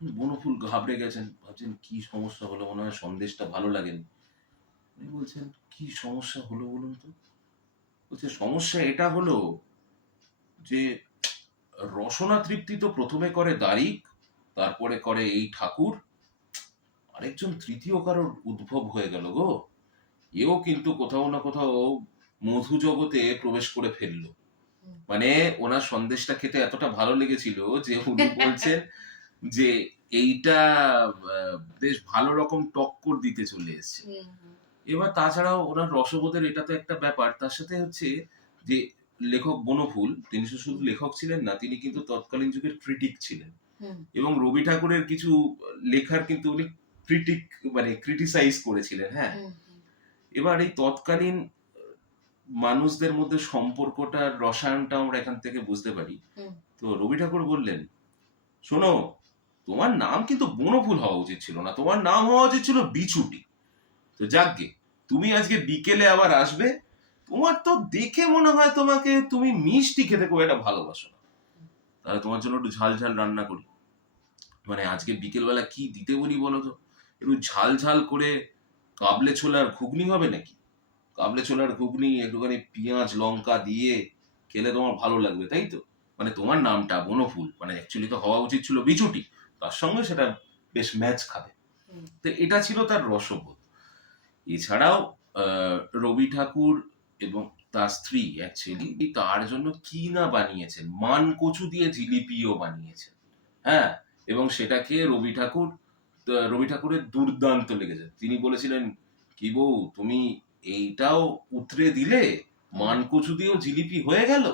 বনফুল ঘাবড়ে গেছেন, ভাবছেন কি সমস্যা হলো, মনে হয় সন্দেশটা ভালো লাগেনি। উনি বলছেন কি সমস্যা হলো বলুন তো? বলছে সমস্যা এটা হলো যে রসনা তৃপ্তি তো প্রথমে করে দারিক, তারপরে করে এই ঠাকুর, আরেকজন তৃতীয় কারোর উদ্ভব হয়ে গেল গো। এও কিন্তু কোথাও না কোথাও মধু জগতে প্রবেশ করে ফেললো। মানে ওনার সন্দেশটা খেতে এতটা ভালো লেগেছিল যে উনি বলছেন যে এইটা বেশ ভালো রকম টক্কর দিতে চলে এসছে। এবার তাছাড়াও ওনার রসবোধের এটা তো একটা ব্যাপার, তার সাথে হচ্ছে যে লেখক বনফুল তিনি শুধু লেখক ছিলেন না, তিনি কিন্তু তৎকালীন যুগের ক্রিটিক ছিলেন, এবং রবি ঠাকুরের কিছু লেখার কিন্তু উনি ক্রিটিক মানে ক্রিটিসাইজ করেছিলেন। হ্যাঁ, এবার এই তৎকালীন মানুষদের মধ্যে সম্পর্কটার রসায়নটা আমরা এখান থেকে বুঝতে পারি। তো রবি ঠাকুর বললেন, শোনো, তোমার নাম কিন্তু বনফুল হওয়া উচিত ছিল না, তোমার নাম হওয়া উচিত ছিল বিছুটি। তো যাকগে, তুমি আজকে বিকেলে আবার আসবে, তোমার তো দেখে মনে হয় তোমাকে তুমি মিষ্টি খেতে খুব একটা ভালোবাসো না, তাহলে তোমার জন্য একটু ঝাল ঝাল রান্না করি। মানে আজকে বিকেলবেলা কি দিতে বলি বলো তো? একটু ঝাল ঝাল করে কাবলে ছোলার ঘুগনি হবে নাকি? কাবলে ছোলার ঘুগনি একটুখানি পেঁয়াজ লঙ্কা দিয়ে খেলে তোমার ভালো লাগবে, তাই তো? মানে তোমার নামটা বনফুল, মানে অ্যাকচুয়ালি তো হওয়া উচিত ছিল বিছুটি, তার সঙ্গে সেটা বেশ ম্যাচ খাবে। তো এটা ছিল তার রসবোধ। এছাড়াও রবি ঠাকুর এবং তার স্ত্রী অ্যাকচুয়ালি তার জন্য কি না বানিয়েছেন, মান কচু দিয়ে জিলিপিও বানিয়েছেন। হ্যাঁ, এবং সেটাকে রবি ঠাকুরের দুর্দান্ত লেগেছে। তিনি বলেছিলেন, কি বউ তুমি এইটাও উতরে দিলে, মান কচু দিয়েও জিলিপি হয়ে গেল।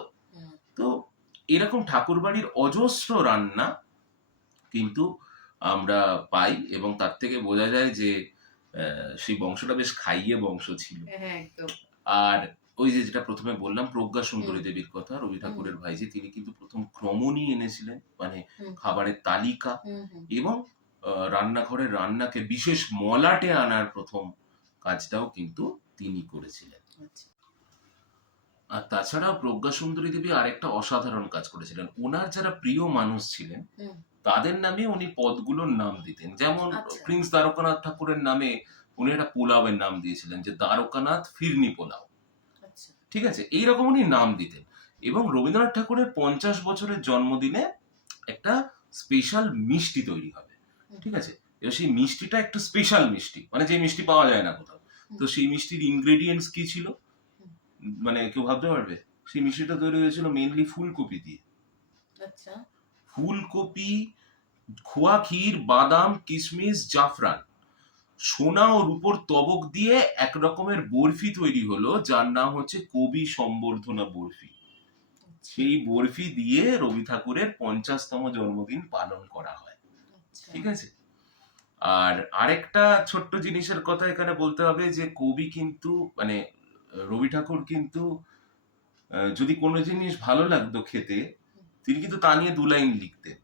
তো এরকম ঠাকুর বাড়ির অজস্র রান্না কিন্তু আমরা পাই, এবং তার থেকে বোঝা যায় যে সেই বংশটা বেশ খাইয়ে বংশ ছিল। আর ওই যে যেটা প্রথমে বললাম প্রজ্ঞা সুন্দরী দেবীর কথা, রবি ঠাকুরের ভাইজি, তিনি কিন্তু প্রথম ক্রমণী এনেছিলেন, মানে খাবারের তালিকা, এবং রান্নাঘরের রান্নাকে বিশেষ মলাটে আনার প্রথম কাজটাও কিন্তু তিনি করেছিলেন। আর তাছাড়াও প্রজ্ঞা সুন্দরী দেবী আরেকটা অসাধারণ কাজ করেছিলেন, ওনার যারা প্রিয় মানুষ ছিলেন তাদের নামে উনি পদগুলোর নাম দিতেন। যেমন প্রিন্স দ্বারকানাথ ঠাকুরের নামে উনি একটা পোলাওয়ের নাম দিয়েছিলেন, যে দ্বারকানাথ ফিরনি পোলাও। ঠিক আছে, এইরকম উনি নাম দিতেন। এবং রবীন্দ্রনাথ ঠাকুরের 50 বছরের জন্মদিনে একটা স্পেশাল মিষ্টি তৈরি হবে। ঠিক আছে, এবার সেই মিষ্টিটা একটু স্পেশাল মিষ্টি, মানে যে মিষ্টি পাওয়া যায় না কোথাও। তো সেই মিষ্টির ইনগ্রেডিয়েন্টস কি ছিল, মানে কেউ ভাবতে পারবে? সেই মিষ্টিটা তৈরি হয়েছিল মেইনলি ফুলকপি দিয়ে। ফুলকপি, খোয়া ক্ষীর, বাদাম, কিশমিশ, জাফরান, সোনা ও রূপোর তবক দিয়ে এক রকমের বরফি তৈরি হলো, যার নাম হচ্ছে কবি সম্বর্ধনা বরফি। সেই বরফি দিয়ে রবি ঠাকুরের 50তম জন্মদিন পালন করা হয়। ঠিক আছে, আর আরেকটা ছোট্ট জিনিসের কথা এখানে বলতে হবে, যে কবি কিন্তু মানে রবি ঠাকুর কিন্তু যদি কোনো জিনিস ভালো লাগতো খেতে, তিনি কিন্তু তা নিয়ে 2 লাইন লিখতেন।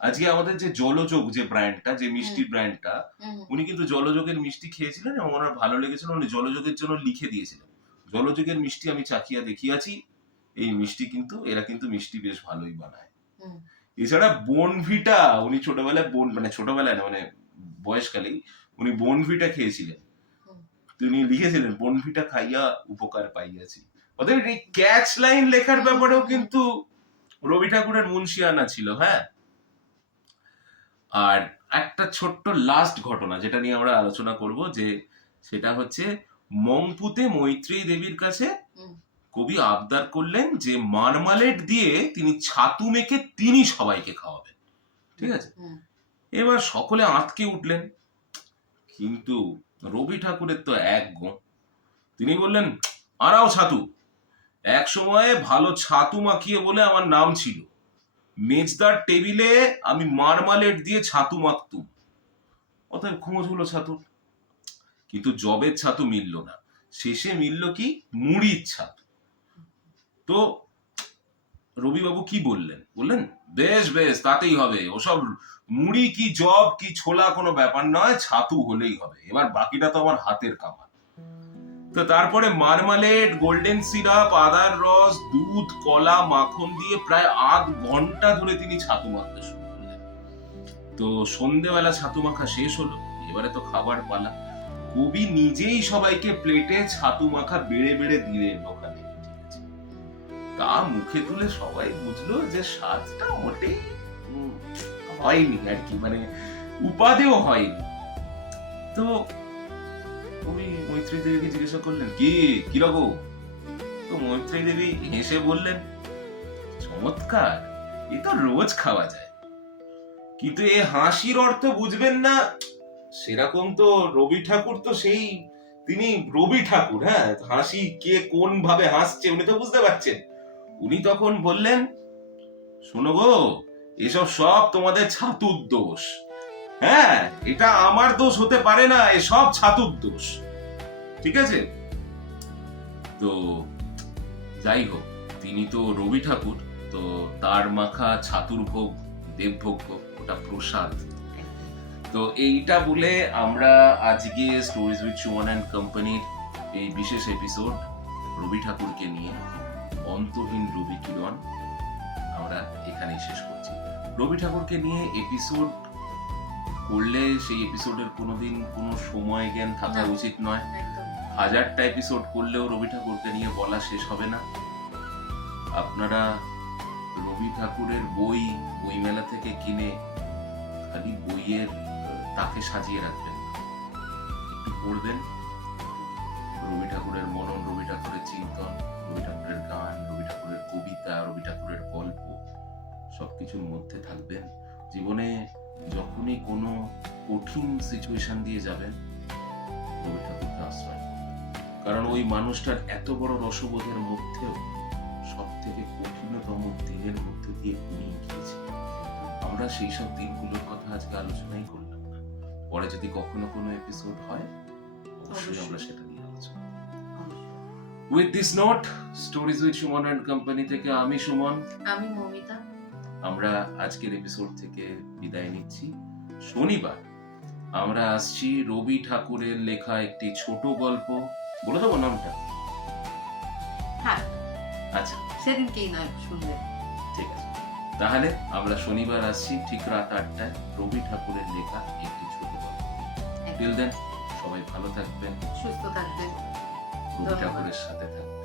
আজকে আমাদের যে জলযোগ যে ব্র্যান্ডটা, যে মিষ্টির ব্র্যান্ডটা, উনি কিন্তু জলযোগের মিষ্টি খেয়েছিলেন এবং ওনার ভালো লেগেছিল, উনি জলযোগের জন্য লিখে দিয়েছিলেন, জলযোগের মিষ্টি আমি চাখিয়া দেখিয়াছি, এই মিষ্টি কিন্তু এরা কিন্তু মিষ্টি বেশ ভালোই বানায়। এছাড়া বোনভিটা উনি ছোটবেলায় ছোটবেলায় না, মানে বয়সকালেই উনি বোনভিটা খেয়েছিলেন। তিনি লিখেছিলেন, বোনভিটা খাইয়া উপকার পাইয়াছি। অতএব এই ক্যাচ লাইন লেখার ব্যাপারেও কিন্তু রবি ঠাকুরের মুন্সিয়ানা ছিল। হ্যাঁ, আর একটা ছোট্ট লাস্ট ঘটনা যেটা নিয়ে আমরা আলোচনা করব, যে সেটা হচ্ছে মংপুতে মৈত্রেয়ী দেবীর কাছে কবি আবদার করলেন যে মারমালেট দিয়ে তিনি ছাতু মেখে তিনি সবাইকে খাওয়াবেন। ঠিক আছে, এবার সকলে আঁতকে উঠলেন, কিন্তু রবি ঠাকুরের তো এক গুণ, তিনি বললেন, আরাও ছাতু, এক সময়ে ভালো ছাতু মাখিয়ে বলে আমার নাম ছিল, মেজদার টেবিলে আমি মারমালেট দিয়ে ছাতু মাখতুম। অতএব খোঁজ হলো ছাতুর, কিন্তু জবের ছাতু মিলল না। শেষে মিলল কি মুড়ির ছাপ। তো রবিবাবু কি বললেন, বেশ বেশ তাতেই হবে, ওসব মুড়ি কি জব কি ছোলা কোনো ব্যাপার নয়, ছাতু হলেই হবে, এবার বাকিটা তো আমার হাতের কামাল। তো তারপরে মারমালেড, গোল্ডেন সিরাপ, আদার রস, দুধ, কলা, মাখন দিয়ে প্রায় আধ ঘন্টা ধরে তিনি ছাতু মাখতে শুরু করলেন। তো সন্ধেবেলা ছাতু মাখা শেষ হলো, এবারে তো খাবার পালা। কবি নিজেই সবাইকে প্লেটে ছাতু মাখা বেড়ে বেড়ে দিলেন ওখানে। তা মুখে তুলে সবাই বুঝলো যে স্বাদটা মোটেই হয়নি আর কি, মানে উপাদেয় হয়নি। তো কবি মৈত্রী দেবীকে জিজ্ঞাসা করলেন, কিরকম? তো মৈত্রী দেবী হেসে বললেন, চমৎকার, এ তো রোজ খাওয়া যায়। কিন্তু এ হাসির অর্থ বুঝবেন না সেরকম তো রবি ঠাকুর তো সেই তিনি রবি ঠাকুর, হ্যাঁ, হাসি কে কোন ভাবে হাসছে উনি তো বুঝতে পারছেন। উনি তখন বললেন, শোনো গো, এসব সব তোমাদের ছাতুর দোষ। হ্যাঁ, এটা আমার দোষ হতে পারে না, এসব ছাতুর দোষ, ঠিক আছে? তো যাই হোক, তিনি তো রবি ঠাকুর, তো তার মাখা ছাতুর ভোগ দেবভোগ, ওটা প্রসাদ। তো এইটা বলে আমরা আজকে স্টোরিজ উইথ সুমন অ্যান্ড কোম্পানির এই বিশেষ এপিসোড রবি ঠাকুরকে নিয়ে, অন্তহীন রবি কিরণ, আমরা এখানেই শেষ করছি। রবি ঠাকুরকে নিয়ে এপিসোড করলে সেই এপিসোডের কোনোদিন কোনো সময় জ্ঞান থাকা উচিত নয়। 1000টা এপিসোড করলেও রবি ঠাকুরকে নিয়ে বলা শেষ হবে না। আপনারা রবি ঠাকুরের বই বইমেলা থেকে কিনে খালি বইয়ের তাকে সাজিয়ে রাখবেন, একটু পড়বেন। রবি ঠাকুরের মনন, রবি ঠাকুরের চিন্তন, রবি ঠাকুরের গান, রবি ঠাকুরের কবিতা, রবি ঠাকুরের গল্প সবকিছুর মধ্যে থাকবেন। জীবনে যখনই কোনো কঠিন সিচুয়েশন দিয়ে যাবেন, রবি ঠাকুরকে আশ্রয় করবেন, কারণ ওই মানুষটার এত বড় রসবোধের মধ্যেও সব থেকে কঠিনতম দিনের মধ্যে দিয়ে উনি গিয়েছিলেন। আমরা সেই সব দিনগুলোর কথা আজকে আলোচনাই করলাম না, পরে যদি কখনো কোনো এপিসোড হয় অবশ্যই আমরা সেটা নিয়ে আলোচনা করব। With this note, stories with Suman and company থেকে আমি সুমন, আমি মমিতা, আমরা আজকের এপিসোড থেকে বিদায় নিচ্ছি। শনিবার আমরা আসছি রবি ঠাকুরের লেখা একটি ছোট গল্প, বলে দেবো নামটা? হ্যাঁ, আচ্ছা, সেদিনকেই নয় শুনবে। ঠিক আছে, তাহলে আমরা শনিবার আসছি ঠিক রাত 8টায় রবি ঠাকুরের লেখা একটি ছোট গল্প। টিল দেন সবাই ভালো থাকবেন, সুস্থ থাকবেন, রবি ঠাকুরের সাথে থাকবেন।